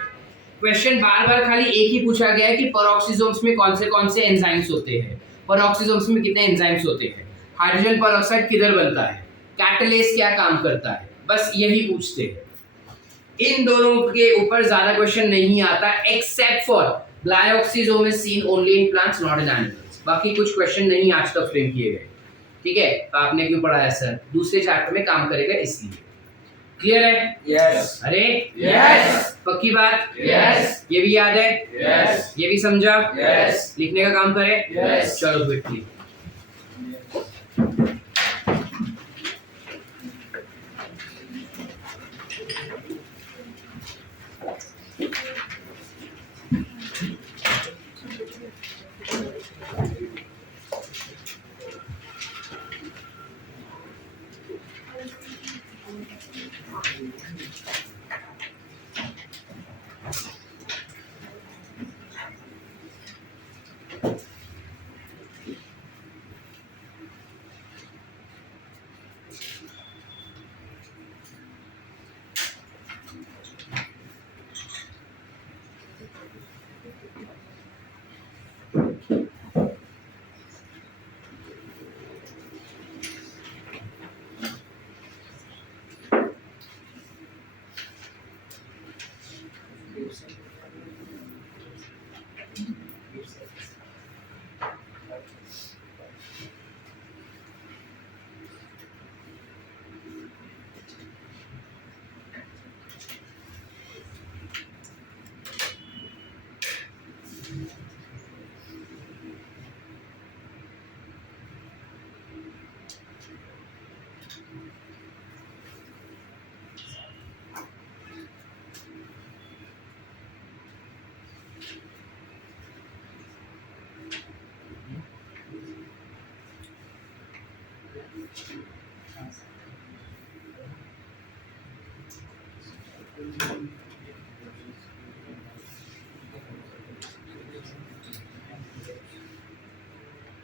क्वेश्चन बार बार खाली एक ही पूछा गया है कि पेरोक्सिसोम्स में कौन से एंजाइम्स होते हैं, पेरोक्सिसोम्स में कितने एंजाइम्स होते हैं, हाइड्रोजन पेरोक्साइड किधर बनता है, कैटलिस्ट क्या काम करता है, बस यही पूछते हैं। इन दोनों के ऊपर ज्यादा क्वेश्चन नहीं आता except for glyoxysome is seen only in plants not in animals. बाकी कुछ क्वेश्चन नहीं आज तक फ्रेम किए गए। ठीक है, तो आपने क्यों पढ़ाया सर? दूसरे चैप्टर में काम करेगा इसलिए। क्लियर है? यस। अरे यस। पक्की बात? यस। ये भी याद है? यस। ये भी समझा? यस। लिखने का काम करें? Yes. चलो quickly.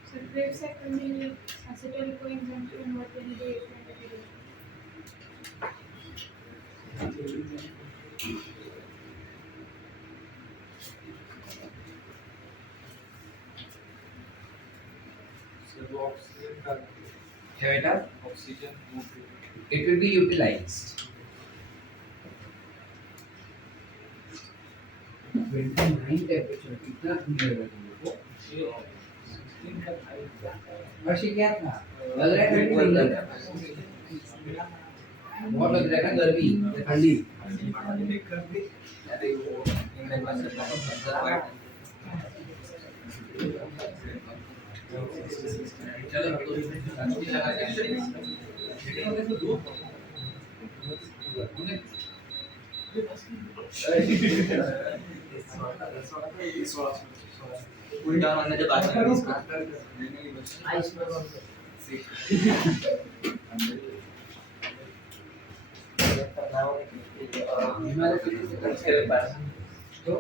So grapes are contain acetyl coenzyme and what will be it? क्या बेटा? Oxygen It will be utilized. 29 temperature कितना ठंडा लग रहा है वर्षी क्या था? लग रहा है ठंडी नहीं लग रहा है? बहुत लग रहा है ना गर्मी ठंडी। अरे वो इनमें बस चलो अच्छी जगह कूल डाउन होने के बाद तो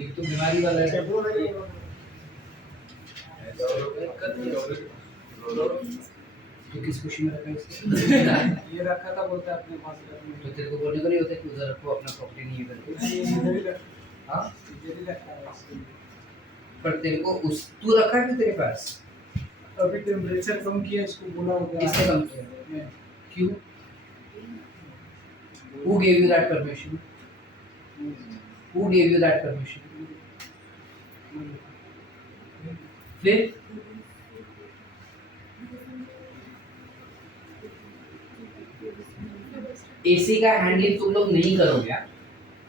एक तो बीमारी वाला है तो किस खुशी में रखा है इसको? ये रखा था बोलता अपने पास तो तेरे को बोलने को नहीं होता कि उधर रखो अपना प्रॉपर्टी नहीं है करके। हाँ पर तेरे को उस तू रखा है कि तेरे पास? अभी टेम्परेचर कम किया इसको बोला होगा किसने कम किया? क्यों? Who gave you that permission? Who gave you that permission? फिर एसी का हैंडलिंग तुम लोग नहीं करोगे।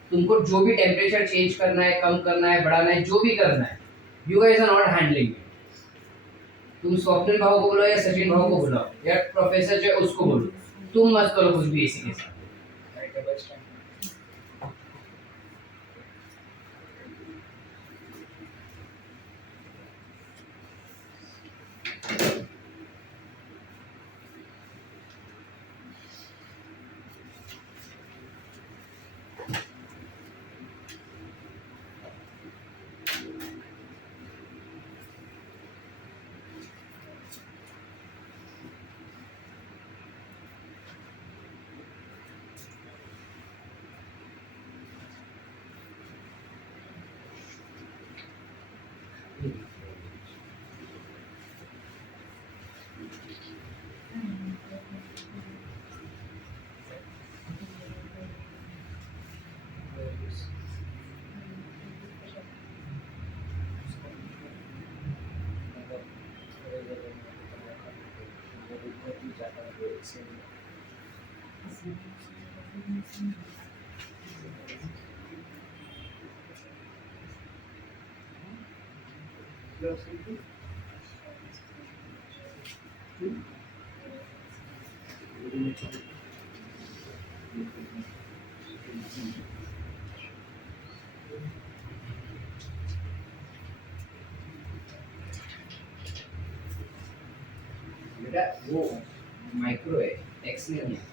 तुमको जो भी टेम्परेचर चेंज करना है, कम करना है, बढ़ाना है, जो भी करना है, you guys are not handling it. तुम स्वप्निल भाव को बोलो या सचिन भाव को बोलो या प्रोफेसर जो है उसको बोलो, तुम मत करो कुछ भी एसी के साथ। बेटा वो माइक्रो है, एक्स नहीं है।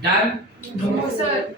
Done? No, sir.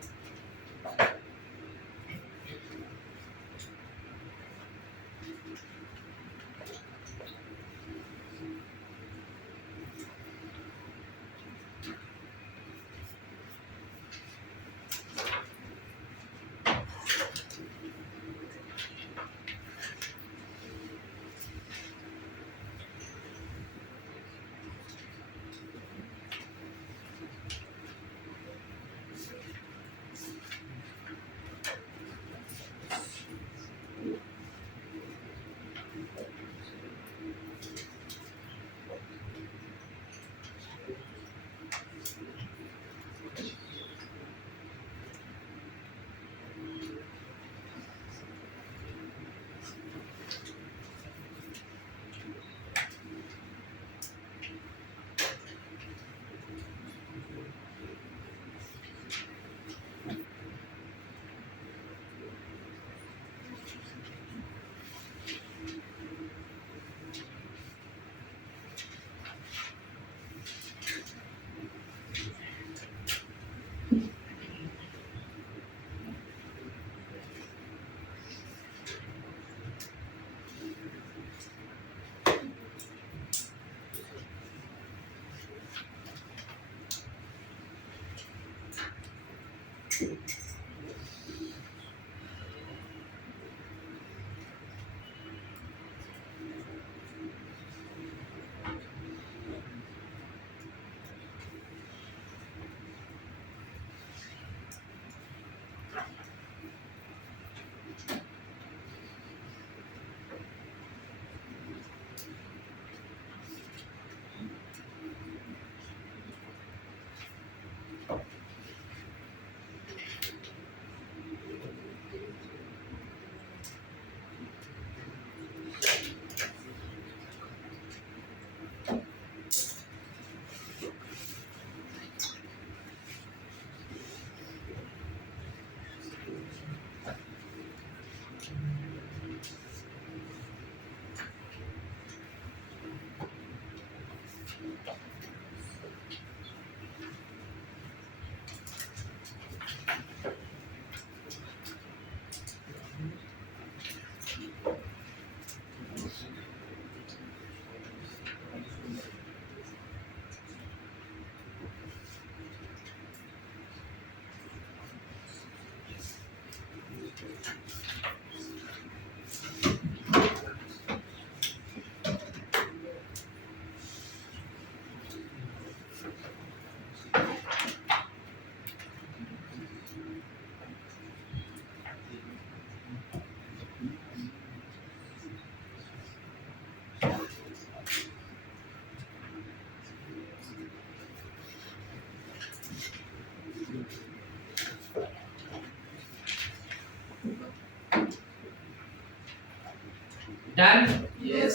Done? Yes.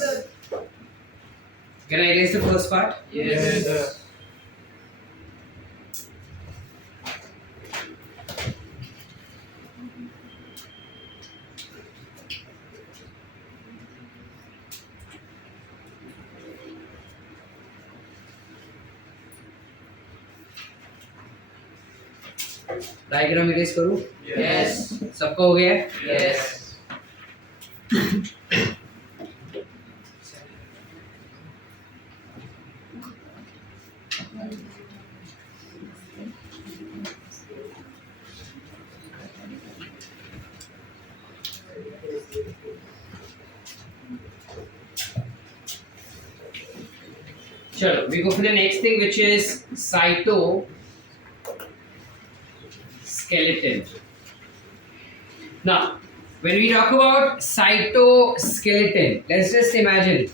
Can I erase the first part? Yes. Diagram erase करूं? Yes. सबका हो गया? Yes. Chalo, we go for the next thing, which is cytoskeleton. Now, when we talk about cytoskeleton, let's just imagine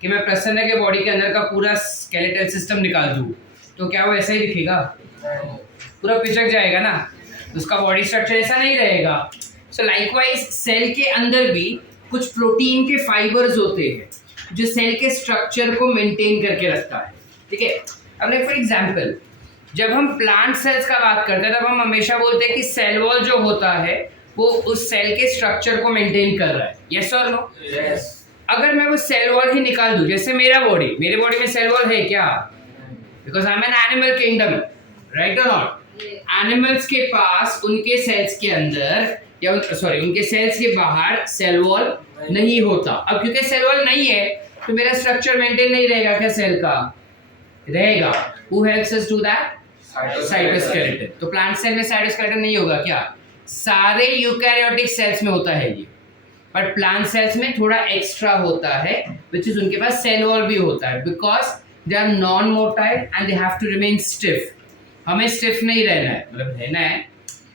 कि मैं प्रसन्न के बॉडी के अंदर का पूरा स्केलेटल सिस्टम निकाल दूं, तो क्या वो ऐसा ही दिखेगा? पूरा पिचक जाएगा ना, उसका बॉडी स्ट्रक्चर ऐसा नहीं रहेगा. सो लाइकवाइज सेल के अंदर भी कुछ प्रोटीन के फाइबर्स होते हैं जो सेल के स्ट्रक्चर को मेंटेन करके रखता है. ठीक है, अब फॉर एग्जांपल जब हम प्लांट सेल्स का बात करते हैं तब हम हमेशा बोलते हैं कि सेल वॉल जो होता है वो उस सेल के स्ट्रक्चर को मेंटेन कर रहा है. यस और नो? Yes. अगर मैं वो सेल वॉल ही निकाल दूं, जैसे मेरे बॉडी में सेल वॉल है क्या? Because I am an animal kingdom. Right और नॉट? एनिमल्स के पास उनके सेल्स के अंदर या उनके सेल्स के बाहर सेल वॉल नहीं होता। अब क्योंकि सेल वॉल नहीं है तो मेरा स्ट्रक्चर मेंटेन नहीं रहेगा क्या? सेल का रहेगा। Who helps us do that? Cytoskeleton. तो प्लांट सेल में साइटोस्केलेटन नहीं होगा क्या? सारे यूकैरियोटिक सेल्स में होता है ये, बट प्लांट सेल्स में थोड़ा एक्स्ट्रा होता है, विच इज उनके पास सेल वॉल भी होता है, because they are non motile and they have to remain stiff. हमें स्टिफ नहीं रहना है, मतलब रहना है,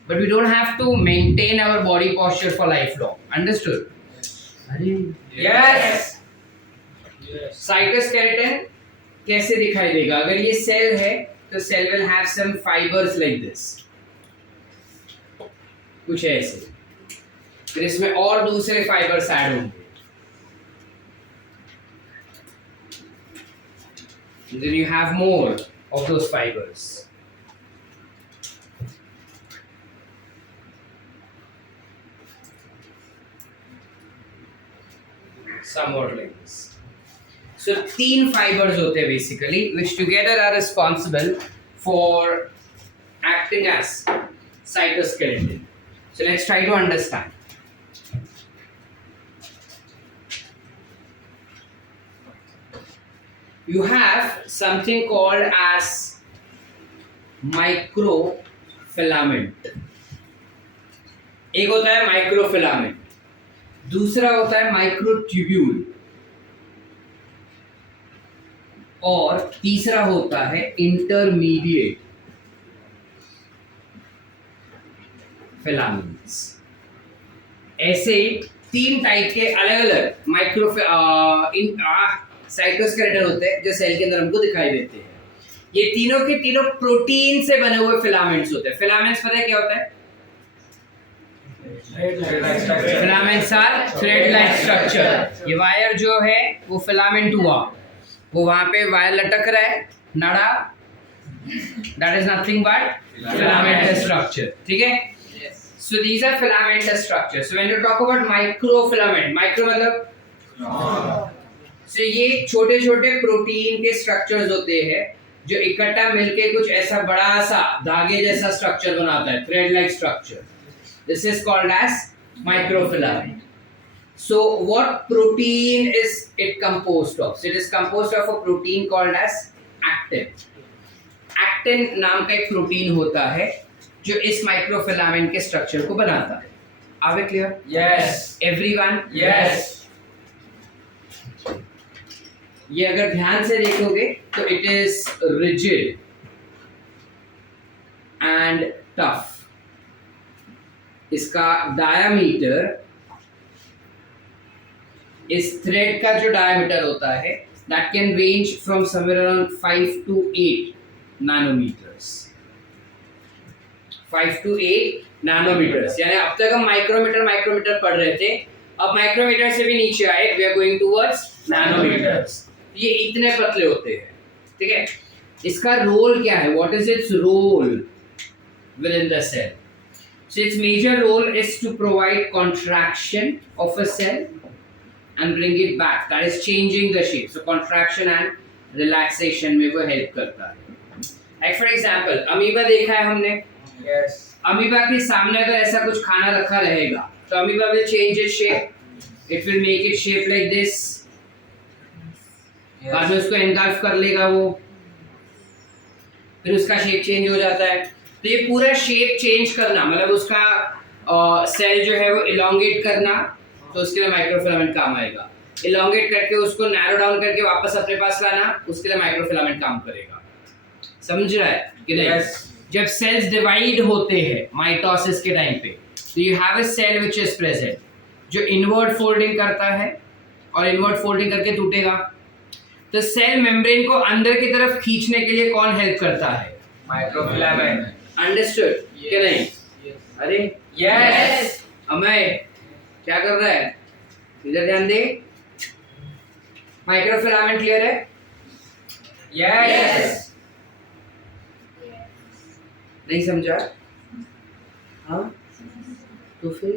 but we don't have to maintain our body posture for lifelong. Understood? Yes. Cytoskeleton कैसे दिखाई देगा? अगर ये सेल है तो cell will have some fibers like this, कुछ ऐसे, फिर इसमें और दूसरे फाइबर्स ऐड होंगे, then you have more of those fibers. Somewhat like this. So 3 fibers होते हैं basically, which together are responsible for acting as cytoskeleton. So let's try to understand. You have something called as microfilament. एक होता है माइक्रोफिलामेंट, दूसरा होता है माइक्रोट्यूब्यूल, और तीसरा होता है इंटरमीडिएट फिलामेंट्स। ऐसे 3 टाइप के अलग अलग साइटोस्केलेटन होते हैं जो सेल के अंदर हमको दिखाई देते हैं। ये तीनों के तीनों प्रोटीन से बने हुए फिलामेंट्स होते हैं। फिलामेंट्स पता है क्या होता है? Filaments are thread like structure. ये वायर जो है वो फिलामेंट हुआ, वो वहां पे वायर लटक रहा है, नाड़ा, that is nothing but filamentous structure. ठीक है? So these are filamentous structure. So when you talk about microfilament, micro मतलब सो ये छोटे छोटे प्रोटीन के स्ट्रक्चर्स होते हैं जो इकट्ठा मिलके कुछ ऐसा बड़ा सा धागे जैसा स्ट्रक्चर बनाता है, thread like structure. This is called as microfilament. So what protein is it composed of? So it is composed of a protein called as actin. Actin नाम का एक प्रोटीन होता है जो इस माइक्रोफिलामेंट के स्ट्रक्चर को बनाता है। Are we clear? Yes. Everyone? Yes. ये अगर ध्यान से देखोगे तो it is rigid and tough. इसका डायामीटर, इस थ्रेड का जो डायामीटर होता है that can range from somewhere around 5 to 8 nanometers. 5 to 8 nanometers, यानी अब तक हम माइक्रोमीटर पढ़ रहे थे, अब माइक्रोमीटर से भी नीचे आए, we are going towards nanometers. ये इतने पतले होते हैं। ठीक है? इसका रोल क्या है? What is its role within the cell? So its major role is to provide contraction of a cell and bring it back. That is changing the shape. So contraction and relaxation में वो help करता है। Like for example, अमीबा देखा है हमने? Yes. अमीबा के सामने अगर ऐसा कुछ खाना रखा रहेगा तो amoeba will change its shape. It will make it shape like this. बाद में उसको engulf कर लेगा वो, फिर उसका शेप चेंज हो जाता है। तो ये पूरा शेप चेंज करना मतलब उसका सेल जो है वो इलोंगेट करना, तो उसके लिए माइक्रोफिलामेंट काम आएगा। इलोंगेट करके उसको नैरो डाउन करके वापस अपने पास लाना, उसके लिए माइक्रोफिलामेंट काम करेगा। समझ रहा है कि नहीं? Yes. जब सेल्स डिवाइड होते हैं माइटोसिस के टाइम पे, तो you have a cell which is present जो इनवर्ट फोल्डिंग करता है और इनवर्ट फोल्डिंग करके टूटेगा। तो सेल मेम्ब्रेन को अंदर की तरफ खींचने के लिए कौन हेल्प करता है? Microfilament. अंडरस्टूड कि नहीं? अरे Yes. अमय क्या कर रहा है? इधर ध्यान दे। माइक्रोफिलामेंट क्लियर है? Yes. नहीं समझा? हाँ तो फिर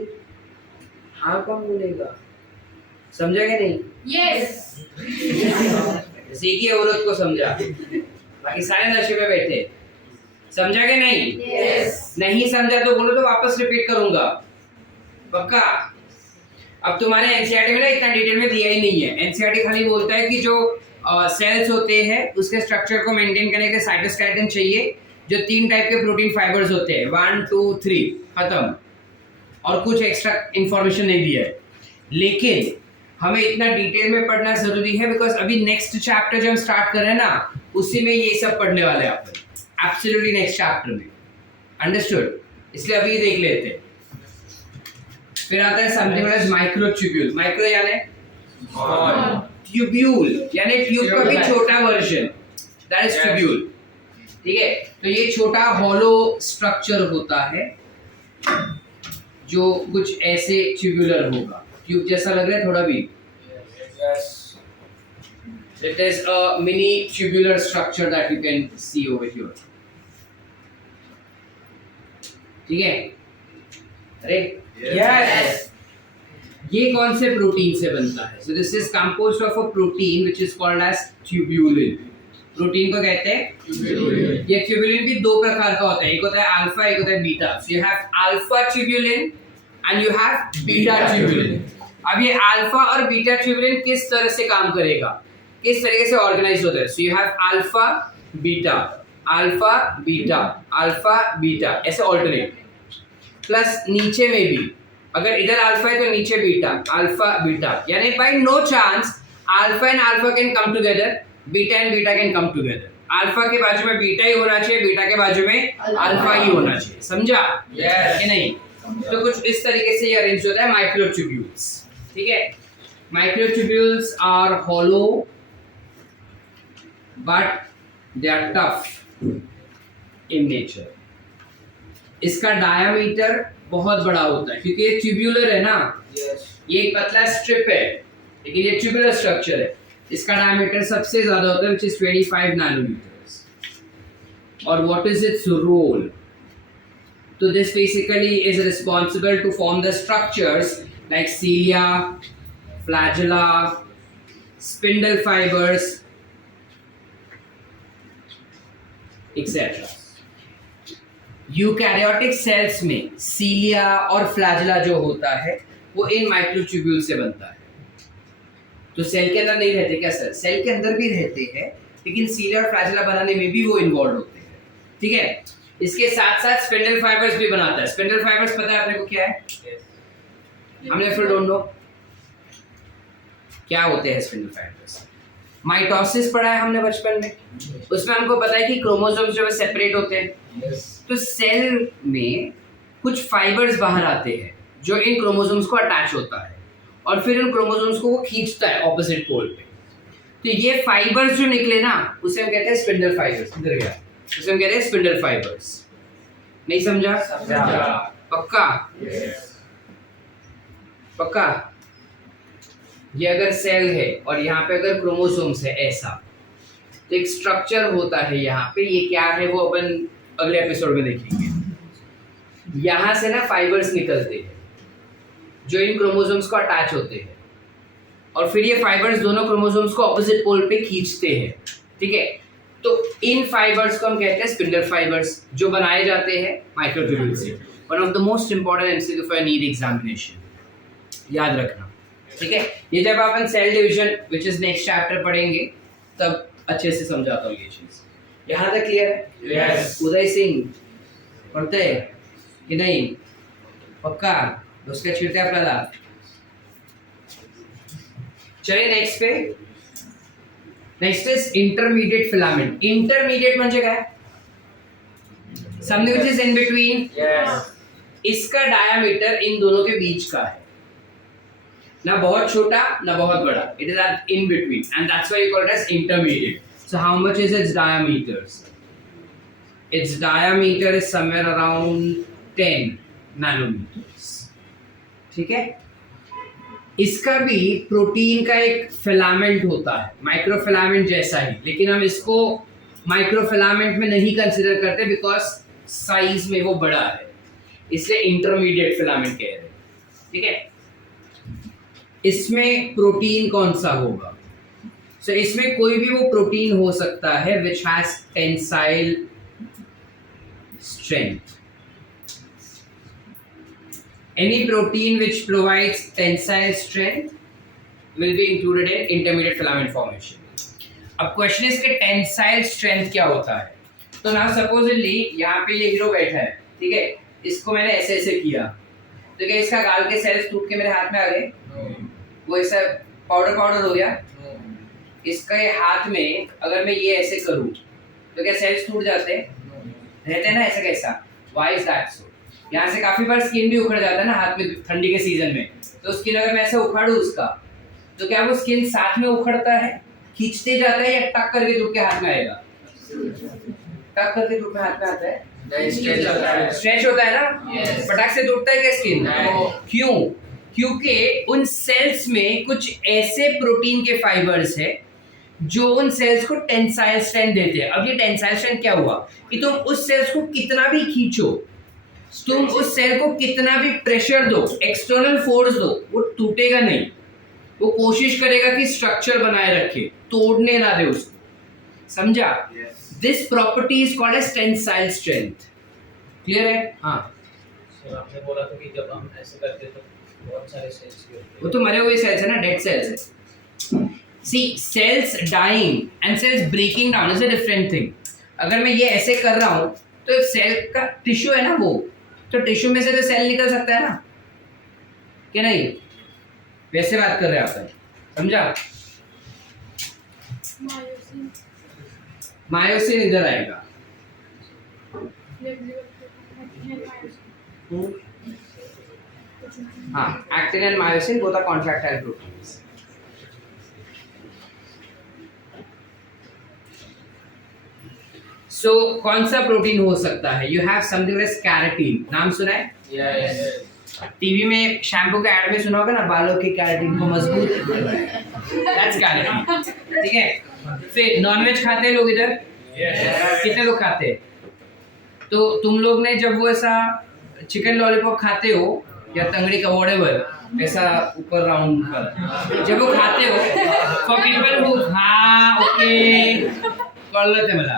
हाँ कौन बोलेगा? समझा क्या नहीं? Yes. जैसे एक ही औरत को समझा, बाकी सारे नशे में बैठे। समझा कि नहीं? Yes. नहीं समझा तो बोलो तो वापस रिपीट करूंगा, पक्का? अब तुम्हारे एनसीईआरटी में ना इतना डिटेल में दिया ही नहीं है। एनसीईआरटी खाली बोलता है कि जो सेल्स होते हैं उसके स्ट्रक्चर को मेंटेन करने के लिए साइटोस्केलेटन चाहिए, जो 3 टाइप के प्रोटीन फाइबर्स होते हैं, 1 2 3, खत्म। और कुछ एक्स्ट्रा इंफॉर्मेशन नहीं दिया है, लेकिन हमें इतना डिटेल में पढ़ना जरूरी है बिकॉज अभी नेक्स्ट चैप्टर जो हम स्टार्ट कर रहे हैं ना, उसी में ये सब पढ़ने वाले हैं अपन, एब्सोल्युटली नेक्स्ट चैप्टर में, अंडरस्टूड? इसलिए अभी देख लेते हैं। फिर आता है समथिंग एज माइक्रोट्यूब्यूल। माइक्रो यानी ट्यूब्यूल, यानी ट्यूब का भी छोटा वर्जन, दैट इज ट्यूब्यूल। ठीक है, तो ये छोटा हॉलो स्ट्रक्चर होता है जो कुछ ऐसे ट्यूबुलर होगा, ट्यूब जैसा लग रहा है थोड़ा भी। It is a mini tubular structure that you can see over here. ठीक है? अरे Yes. ये कौन से प्रोटीन से बनता है? So this is composed of a protein which is called as tubulin. Protein को कहते हैं ये ट्यूबुलिन भी 2 प्रकार का होता है, एक होता है अल्फा, एक होता है beta. So you have alpha tubulin and you have beta tubulin. अब ये अल्फा और बीटा ट्यूबुलिन किस तरह से काम करेगा, किस तरीके से ऑर्गेनाइज होता है? So you have alpha beta, alpha beta, alpha beta, ऐसे ऑल्टरनेट, प्लस नीचे में भी अगर इधर अल्फा है तो नीचे बीटा, अल्फा बीटा, यानी by no chance alpha and alpha can come together, beta and beta can come together. Alpha के बाजू में बीटा ही होना चाहिए, बीटा के बाजू में अल्फा ही होना चाहिए, समझा? Yes. कि नहीं? तो कुछ इस तरीके से ये अरेंज होता है माइक्रोट्यूब्यूल्स। ठीक है, microtubules are hollow but they are tough in nature. इसका डायामीटर बहुत बड़ा होता है क्योंकि ये ट्यूब्यूलर है ना, Yes. ये एक पतला स्ट्रिप है लेकिन ये ट्यूबुलर स्ट्रक्चर है। इसका डायमीटर सबसे ज्यादा होता है which is 25 nanometers. और what is its role? So this basically is responsible to form the structures like cilia, flagella, spindle fibers, etc. Eukaryotic cells में सीलिया और फ्लैजेला जो होता है वो इन माइक्रोट्यूब्यूल से बनता है। तो सेल के अंदर नहीं रहते क्या सर? सेल के अंदर भी रहते हैं लेकिन सीलिया और फ्लैजेला बनाने में भी वो इन्वॉल्व होते हैं। ठीक है, इसके साथ साथ स्पिंडल फाइबर्स भी बनाता है। स्पिंडल फाइबर्स पता है आपने को क्या है? हमने फिर डोंट नो क्या होते हैं स्पिंडल फाइबर्स। माइटोसिस पढ़ा है हमने बचपन में, उसमें हमको पता है कि क्रोमोसोम्स जो है सेपरेट होते हैं। Yes. तो सेल में कुछ फाइबर्स बाहर आते हैं जो इन क्रोमोसोम्स को अटैच होता है और फिर उन क्रोमोसोम्स को वो खींचता है ऑपोजिट पोल पे। तो ये फाइबर्स जो निकले ना उसे हम कहते हैं स्पिंडल फाइबर्स। किधर गया? उसे हम कहते हैं स्पिंडल फाइबर्स। नहीं समझा? समझा। पक्का? Yes. पक्का? ये अगर सेल है और यहाँ पे अगर क्रोमोसोम्स है ऐसा, तो एक स्ट्रक्चर होता है यहाँ पे। ये क्या है वो अपन अगले एपिसोड में देखेंगे। यहाँ से ना फाइबर्स निकलते हैं जो इन क्रोमोसोम्स को अटैच होते हैं और फिर ये फाइबर्स दोनों क्रोमोसोम्स को ऑपोजिट पोल पे खींचते हैं। ठीक है, तो इन फाइबर्स को हम कहते हैं स्पिंडल फाइबर्स जो बनाए जाते हैं माइक्रोट्यूब्यूल से। One of the most important MCQ for NEET examination, याद रखना। ठीक है, ये जब अपन cell division which is next chapter पढ़ेंगे तब अच्छे से समझाता हूँ ये चीज। यहाँ तक क्लियर है? Yes. उदय सिंह पढ़ते हैं कि नहीं? पक्का? उसका छिड़ते आपल्याला। चलिए नेक्स्ट पे। Next is intermediate filament. Intermediate म्हणजे काय? Something which is in between. Yes. इसका डायमीटर इन दोनों के बीच का है, ना बहुत छोटा ना बहुत बड़ा। It is at in between and that's why you call it as intermediate. So how much is its diameter? Its diameter is somewhere around 10 nanometers. ठीक है, इसका भी प्रोटीन का एक फिलामेंट होता है, माइक्रोफिलामेंट जैसा ही, लेकिन हम इसको माइक्रोफिलामेंट में नहीं कंसिडर करते बिकॉज साइज में वो बड़ा है, इसलिए इंटरमीडिएट फिलामेंट कह रहे हैं। ठीक है, इसमें प्रोटीन कौन सा होगा? So, इसमें कोई भी वो प्रोटीन हो सकता है which has tensile strength. Any protein which provides tensile strength will be included in intermediate filament formation. अब क्वेश्चन है इसके टेंसाइल स्ट्रेंथ क्या होता है. तो ना सपोजली यहाँ पे ये हीरो बैठा है, ठीक है, इसको मैंने ऐसे ऐसे किया, तो क्या इसका गाल के सेल्स टूट के मेरे हाथ में आ गए? वो ऐसा पाउडर पाउडर हो गया. इसका ये हाथ में अगर मैं ये ऐसे करूँ तो क्या सेल्स टूट जाते हैं? रहते हैं ना ऐसा कैसा? Why is that so? यहाँ से काफी बार स्किन भी उखड़ जाता है ना हाथ में ठंडी के सीजन में. तो स्किन अगर मैं ऐसे उखाड़ूं उसका, तो क्या वो स्किन साथ में उखड़ता है, खींचते जाता है, या टक करके टूट के हाथ में आएगा? टक करके टूट के हाथ में आता है, स्ट्रेच होता है ना. फटाक से टूटता है क्या स्किन? क्यों? क्योंकि उन सेल्स में कुछ ऐसे प्रोटीन के फाइबर्स है जो उन सेल्स को टेंसाइल स्ट्रेंथ देते हैं. अब ये टेंसाइल स्ट्रेंथ क्या हुआ कि तुम उस सेल्स को कितना भी खींचो, तुम उस सेल को कितना भी प्रेशर दो, एक्सटर्नल फोर्स दो, वो टूटेगा नहीं. वो कोशिश करेगा कि स्ट्रक्चर बनाए रखे, तोड़ने ना दे उसको. समझा? This property is called as tensile strength. Clear है? हाँ. सर आपने बोला था कि जब हम ऐसे करते तो बहुत सारे सेल्स भी होते हैं. वो तो मरे हुए सेल्स है ना, डेड सेल्स है. See cells dying and cells breaking down is a different thing. अगर मैं ये ऐसे कर रहा हूँ तो सेल का टिश्यू है ना, वो तो टिश्यू में से तो सेल निकल सकता है ना, क्या नहीं? वैसे बात कर रहे हैं आप, समझा? मायोसिन मायोसिन इधर आएगा. हाँ, actin and myosin both are contractile proteins. So कौन सा प्रोटीन हो सकता है? You have something like keratin. नाम सुना है? यस. टीवी में शैम्पू का एड में सुना होगा ना, बालों के कैराटिन को मजबूत. That's keratin. ठीक है. फिर नॉनवेज खाते हैं लोग इधर? कितने लोग खाते हैं? तो तुम लोग ने जब वो ऐसा चिकन लॉलीपॉप खाते हो या तंगड़ी का व्हाटएवर ऐसा ऊपर राउंड कर, जब वो खाते हो, फॉर पीपल हु हाँ ओके कर लेते मला,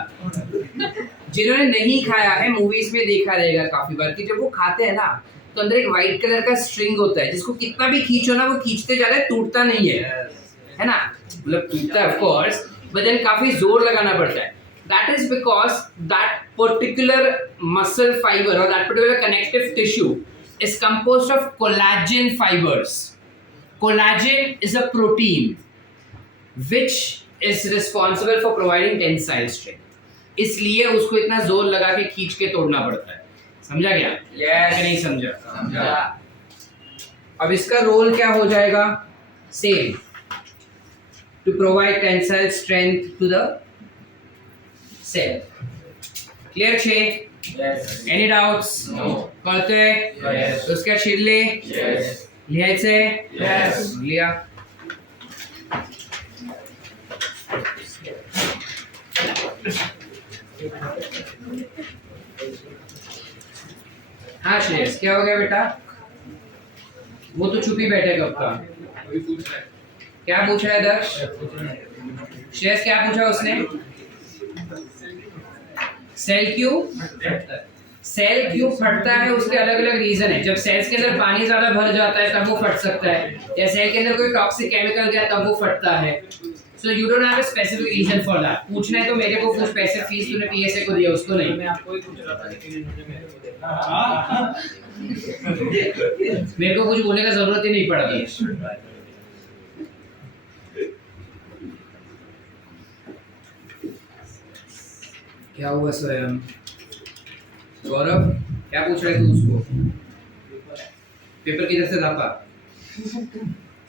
जिन्होंने नहीं खाया है मूवीज में देखा रहेगा काफी बार कि जब वो खाते हैं ना तो अंदर एक व्हाइट कलर का स्ट्रिंग होता है जिसको कितना भी खींचो ना वो खींचते जा रहा है, टूटता नहीं है ना. मतलब टूटता है ऑफ कोर्स, बट देन काफी जोर लगाना पड़ता है. That is because that particular muscle fiber or that particular connective tissue is composed of collagen fibers. Collagen is a protein which is responsible for providing tensile strength. इसलिए उसको इतना जोर लगा के खींच के तोड़ना पड़ता है. समझा क्या? Yes. नहीं समझा? अब इसका रोल क्या हो जाएगा? Same. To provide tensile strength to the cell. Clear छे? Yes. Any doubts? No. कळतंय? Yes. तो उसका शिरले? Yes. लिहायचंय? Yes. लिहा. हाँ श्रेयस, क्या हो गया बेटा? वो तो चुप ही बैठे कब का. क्या पूछा है दर्श? श्रेयस क्या पूछा उसने? सेल क्यों फटता है? उसके अलग अलग रीजन है. जब सेल्स के अंदर पानी ज्यादा भर जाता है तब वो फट सकता है, या सेल के अंदर कोई टॉक्सिक केमिकल गया तब वो फटता है. So you don't have a specific reason for that. पूछना है तो मेरे को कुछ पैसे फीस तूने पीएसए को दिया, उसको नहीं. मैं आपको ही पूछ रहा था लेकिन इन्होंने मेरे को देखा. मेरे को कुछ बोलने का जरूरत ही नहीं पड़ती. क्या हुआ स्वयं? गौरव क्या पूछ रहे थे उसको? पेपर किधर से लापा?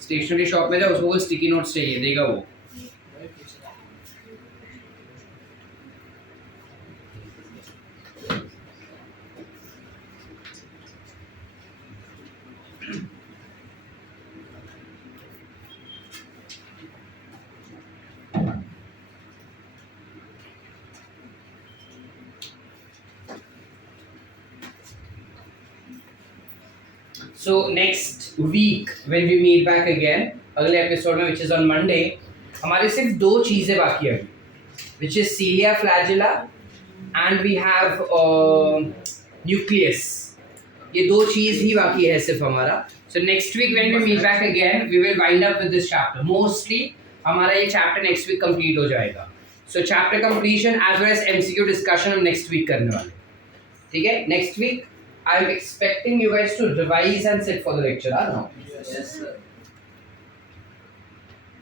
स्टेशनरी शॉप में जा, उसको स्टिकी नोट्स चाहिए, देगा वो. So next week when we meet back again, अगले एपिसोड में which is on Monday, हमारे सिर्फ दो चीजें बाकी है, which is cilia flagella and we have nucleus. ये दो चीज ही बाकी है सिर्फ हमारा. So next week when we meet back again, we will wind up with this chapter. Mostly हमारा ये chapter next week complete हो जाएगा. So chapter completion as well as MCQ discussion हम next week करने वाले. ठीक है? Next week I am expecting you guys to revise and sit for the lecture. Now. Yes, sir.